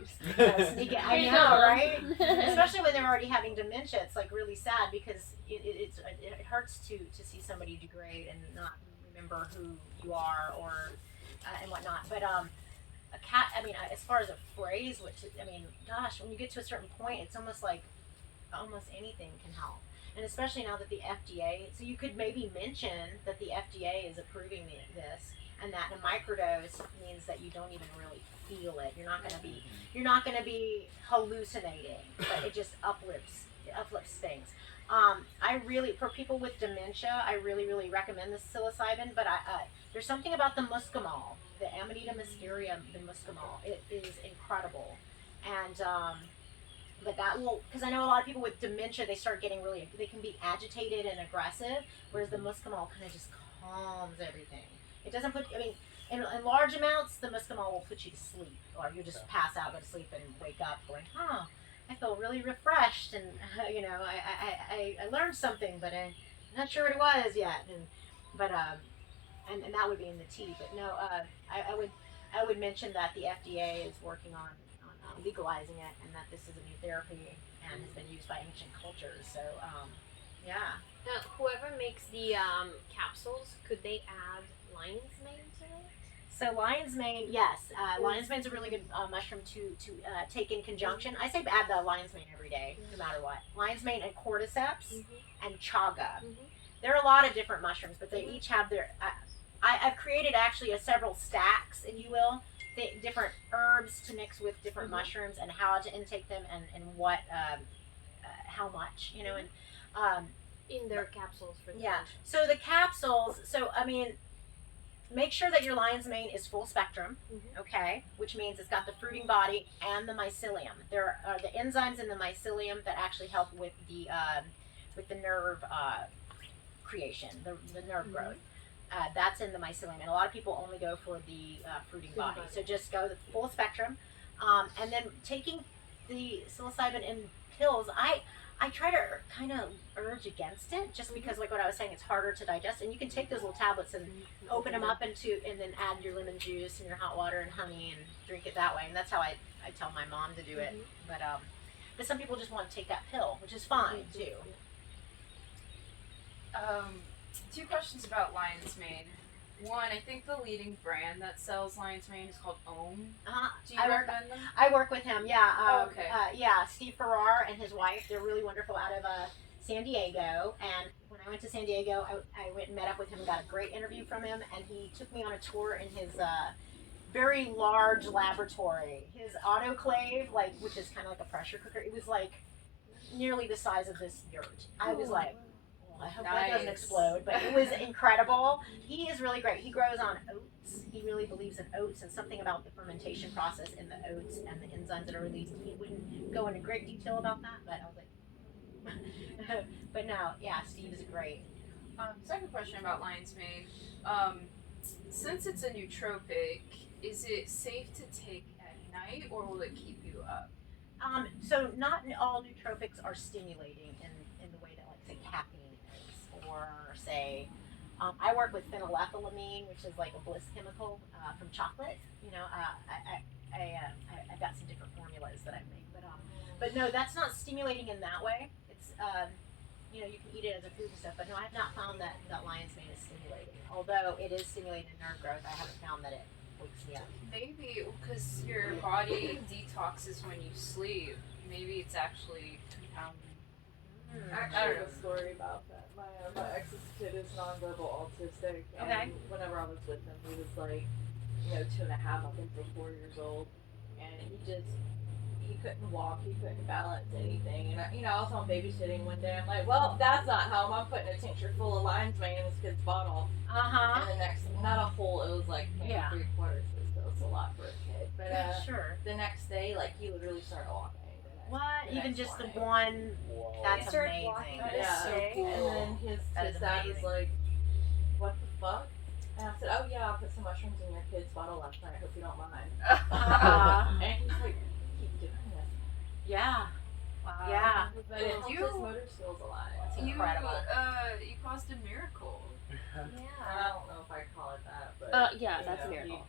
Sneak it. I know, right? Especially when they're already having dementia, it's like really sad because it hurts to see somebody degrade and not remember who you are or and whatnot. But a cat. I mean, as far as a phrase, gosh, when you get to a certain point, it's almost like almost anything can help. And especially now that the FDA, so you could maybe mention that the FDA is approving this, and that a microdose means that you don't even really feel it. You're not going to be hallucinating, but it just uplifts things. For people with dementia, I really recommend this psilocybin, but there's something about the muscimol, the Amanita muscaria, the muscimol. It is incredible. And but that will, because I know a lot of people with dementia, they can be agitated and aggressive, whereas the muscimol kind of just calms everything. It doesn't in large amounts, the muscimol will put you to sleep, or you just pass out, go to sleep, and wake up going, I feel really refreshed, and I learned something, but I'm not sure what it was yet, and that would be in the tea. But no, I would mention that the FDA is working on legalizing it, and that this is a new therapy and has been used by ancient cultures. So yeah. Now, whoever makes the capsules, could they add lion's mane to it? So lion's mane, yes, lion's mane's a really good mushroom to take in conjunction. I say add the lion's mane every day, no matter what. Lion's mane and cordyceps and chaga. There are a lot of different mushrooms, but they each have their. I've created actually several stacks, if you will, different herbs to mix with different mushrooms and how to intake them and what, how much, you know, and in their capsules for the yeah. lunch. So the capsules. So I mean. Make sure that your lion's mane is full spectrum, okay? Which means it's got the fruiting body and the mycelium. There are the enzymes in the mycelium that actually help with the nerve creation, the nerve growth. That's in the mycelium, and a lot of people only go for the fruiting body. So just go the full spectrum, and then taking the psilocybin in pills. I try to kind of urge against it, just because, like what I was saying, it's harder to digest. And you can take those little tablets and open them up and then add your lemon juice and your hot water and honey and drink it that way. And that's how I tell my mom to do it. But some people just want to take that pill, which is fine too. Two questions about lion's mane. One, I think the leading brand that sells lion's mane is called Ohm. Do you recommend them? I work with him, yeah. Okay. Yeah, Steve Farrar and his wife, they're really wonderful out of San Diego. And when I went to San Diego, I went and met up with him and got a great interview from him. And he took me on a tour in his very large laboratory. His autoclave, like, which is kind of like a pressure cooker, it was like nearly the size of this yurt. I was like, I hope that doesn't explode, but it was incredible. He is really great. He grows on oats. He really believes in oats and something about the fermentation process in the oats and the enzymes that are released. He wouldn't go into great detail about that, but I was like, but no, yeah, Steve is great. Second question about lion's mane. Since it's a nootropic, is it safe to take at night, or will it keep you up? So not all nootropics are stimulating in the way that, like, say, caffeine. Or say, I work with phenylethylamine, which is like a bliss chemical from chocolate. You know, I've got some different formulas that I make, but no, that's not stimulating in that way. It's you know, you can eat it as a food and stuff, but no, I have not found that lion's mane is stimulating. Although it is stimulating nerve growth, I haven't found that it wakes me up. Maybe because your body detoxes when you sleep. Maybe it's actually compounding. I have a story about that. My ex's kid is nonverbal autistic, and whenever I was with him, he was like, 2.5, I think, for 4 years old, and he couldn't walk, he couldn't balance anything, and I was on babysitting one day. I'm like, well, that's not home. I'm putting a tincture full of lion's mane in this kid's bottle. And the next, not a whole, it was like maybe 3/4, so it's a lot for a kid. But the next day, like, he literally started walking. What? Even just the one? That's amazing. Yeah. So cool. And then his dad was like, what the fuck? And I said, oh yeah, I put some mushrooms in your kid's bottle last night, hope you don't mind. And he's like, keep doing it. Yeah. Wow. Yeah. But it helps his motor skills a lot. It's incredible. You caused a miracle. I don't know if I call it that, but yeah, that's a miracle.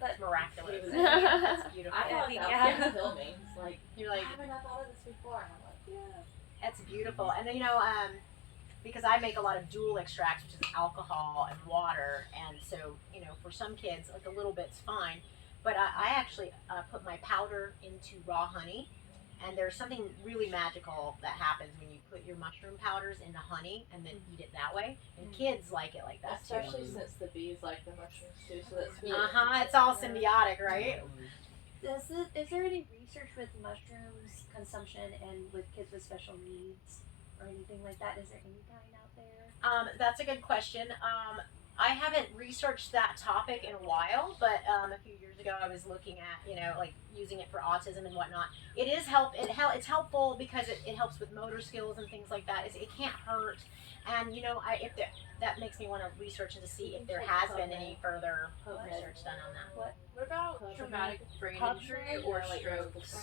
That's miraculous. That's beautiful. I thought that would kill me. It's like, you're like, I haven't thought of this before. And I'm like, yeah. That's beautiful. And because I make a lot of dual extracts, which is alcohol and water, and so, for some kids, like a little bit's fine, but I actually put my powder into raw honey. And there's something really magical that happens when you put your mushroom powders into honey and then eat it that way. And kids like it like that Especially too. since the bees like the mushrooms too, so that's good. It's all symbiotic, right? Is there any research with mushrooms consumption and with kids with special needs or anything like that? Is there any kind out there? That's a good question. I haven't researched that topic in a while, but a few years ago I was looking at, like using it for autism and whatnot. It's helpful because it helps with motor skills and things like that. It can't hurt, and that makes me want to research and to see if there has been any further research done on that. What about traumatic brain injury or strokes?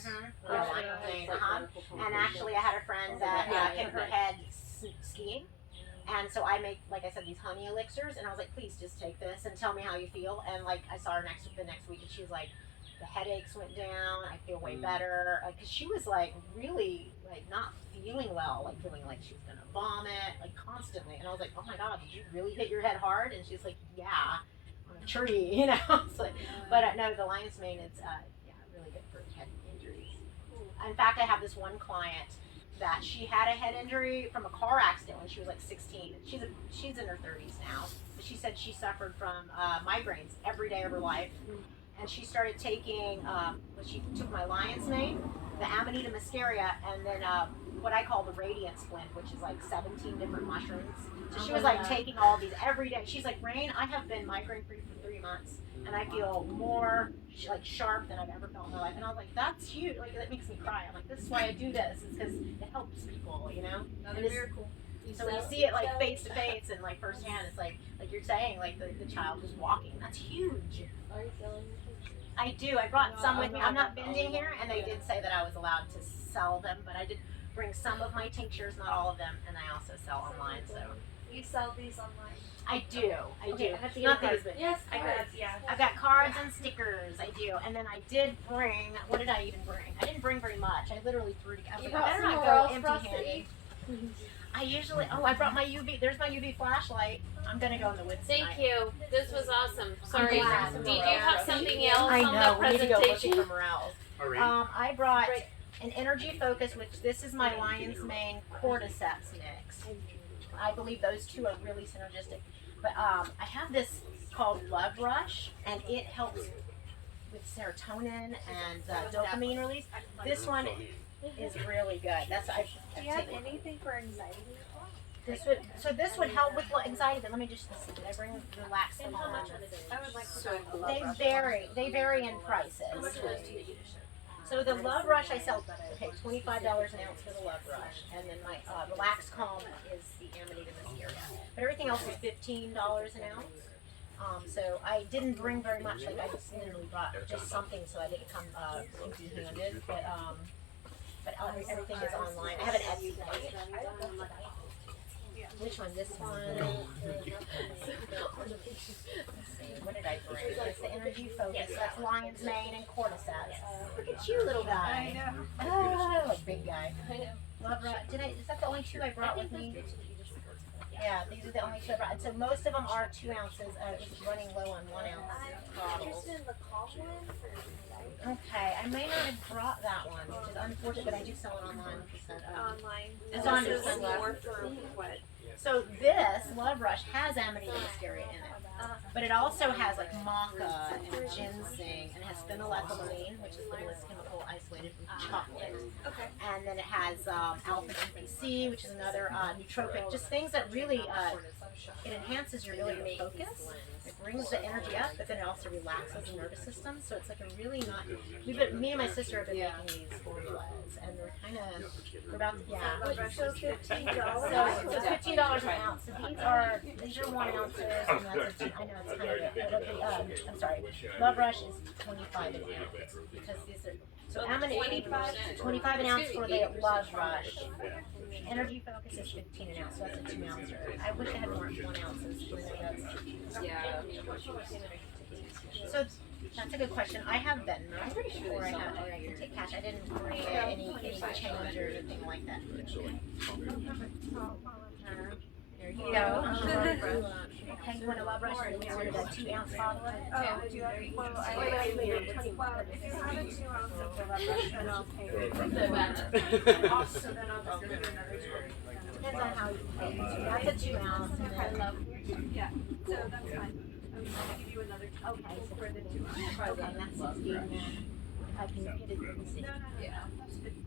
And actually, I had a friend that hit her head skiing. And so I make, like I said, these honey elixirs, and I was like, please just take this and tell me how you feel. And like I saw her the next week, and she was like, the headaches went down, I feel way better. Because she was like really like not feeling well, like feeling like she was gonna vomit, like constantly. And I was like, oh my God, did you really hit your head hard? And she was like, yeah. I was tree, you know. It's like, but no, the lion's mane is really good for head injuries. In fact, I have this one client that she had a head injury from a car accident when she was like 16. She's in her 30s now, but she said she suffered from migraines every day of her life, and she started taking. She took my lion's mane, the Amanita muscaria, and then what I call the radiance blend, which is like 17 different mushrooms. So she was like taking all these every day. She's like, Rayne, I have been migraine free for 3 months, and I feel more like sharp than I've ever felt in my life. And I was like, that's huge. Like that makes me cry. I'm like, this is why I do this. It's because it helps people, you know. Another miracle. So when you see it like face to face and like firsthand, it's like you're saying, like the child just walking. That's huge. Are you selling your pictures? I do. I brought some with me. I'm not vending here, and they did say that I was allowed to sell them, but I did bring some of my tinctures, not all of them, and I also sell online. So You sell these online? I do. I Okay, do. I have to get Not a card. these, but Yes, I cards, got. yeah. I've got cards and stickers. I do, and then I did bring. What did I even bring? I didn't bring very much. I literally threw it. I was You like, I brought better some not more else go for us to empty-handed. I usually. Oh, I brought my UV. There's my UV flashlight. I'm gonna go in the woods Thank tonight. you. This was awesome. Sorry. glad. Did you have something else I on know. the We need to go looking presentation? for morels. I brought an energy focus, which this is my lion's mane cordyceps mix. I believe those two are really synergistic. But I have this called Love Rush, and it helps with serotonin and dopamine release. This one is really good. That's I've Do you have taken. anything for anxiety? This would help with anxiety. But let me just see. Did I bring relax them on? I would like to They vary in prices. So the Love Rush I sell, okay, $25 an ounce for the Love Rush, and then my Relax Calm is the Amanita muscaria. But everything else is $15 an ounce. So I didn't bring very much. Like I just literally brought just something, so I didn't come empty-handed. But everything is online. I have an Etsy page. Which one? This one. Let's see. What did I bring? It's the energy focus. That's lion's mane and cordyceps. Look at you, little guy. I know. Oh, big guy. Love Rush. Is that the only two I brought with me? Yeah, these are the only two I brought. And so most of them are 2 ounces. It's running low on 1 ounce bottles. Okay, I may not have brought that one, which is unfortunate, but I do sell it online. online. It's on This your is more for what? So this Love Rush has Amanita muscaria in it, but it also has like maca and ginseng, and it has phenylethylamine, which is the lowest chemical isolated from chocolate. Okay. And then it has alpha GPC, which is another nootropic, just things that really it enhances your ability to focus. It brings the energy up, but then it also relaxes the nervous system. So it's like a really not. Me and my sister have been making these formulas, and they're kind of about So $15. So it's $15 an ounce. So these are 1 ounces, and that's I know it's kind of I'm sorry. Love Rush is 25 an ounce because these are. So I'm an 25 an ounce for the Love Rush. Energy Focus is 15 an ounce, so that's a 2 ouncer. I wish I had more 1 ounces. So that's a good question. I have Venmo, or I can take cash. I didn't bring any change or anything like that. There you go. Okay, you want a Love Rush? Or you wanted a 2 ounce bottle of it? Oh, do you have, well, if you have a 2 ounce of the Love Rush, then I'll pay so then I'll just give you another 2. Depends on how you pay. So that's a 2 ounce. I love, yeah, so that's fine. I'm just gonna give you another 2 for the 2 ounce. Okay, that's 16. I can get it. Let me see. Yeah.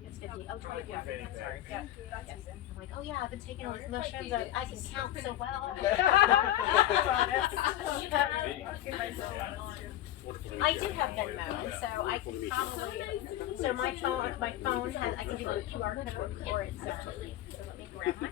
It's 50. Oh, 24. I'm sorry. Yeah, that's Yes. I'm like, oh yeah, I've been taking all these mushrooms. I can count so well. I do have Venmo, and so I can probably. So my phone has. I can give you a QR code, or it's. So let me grab my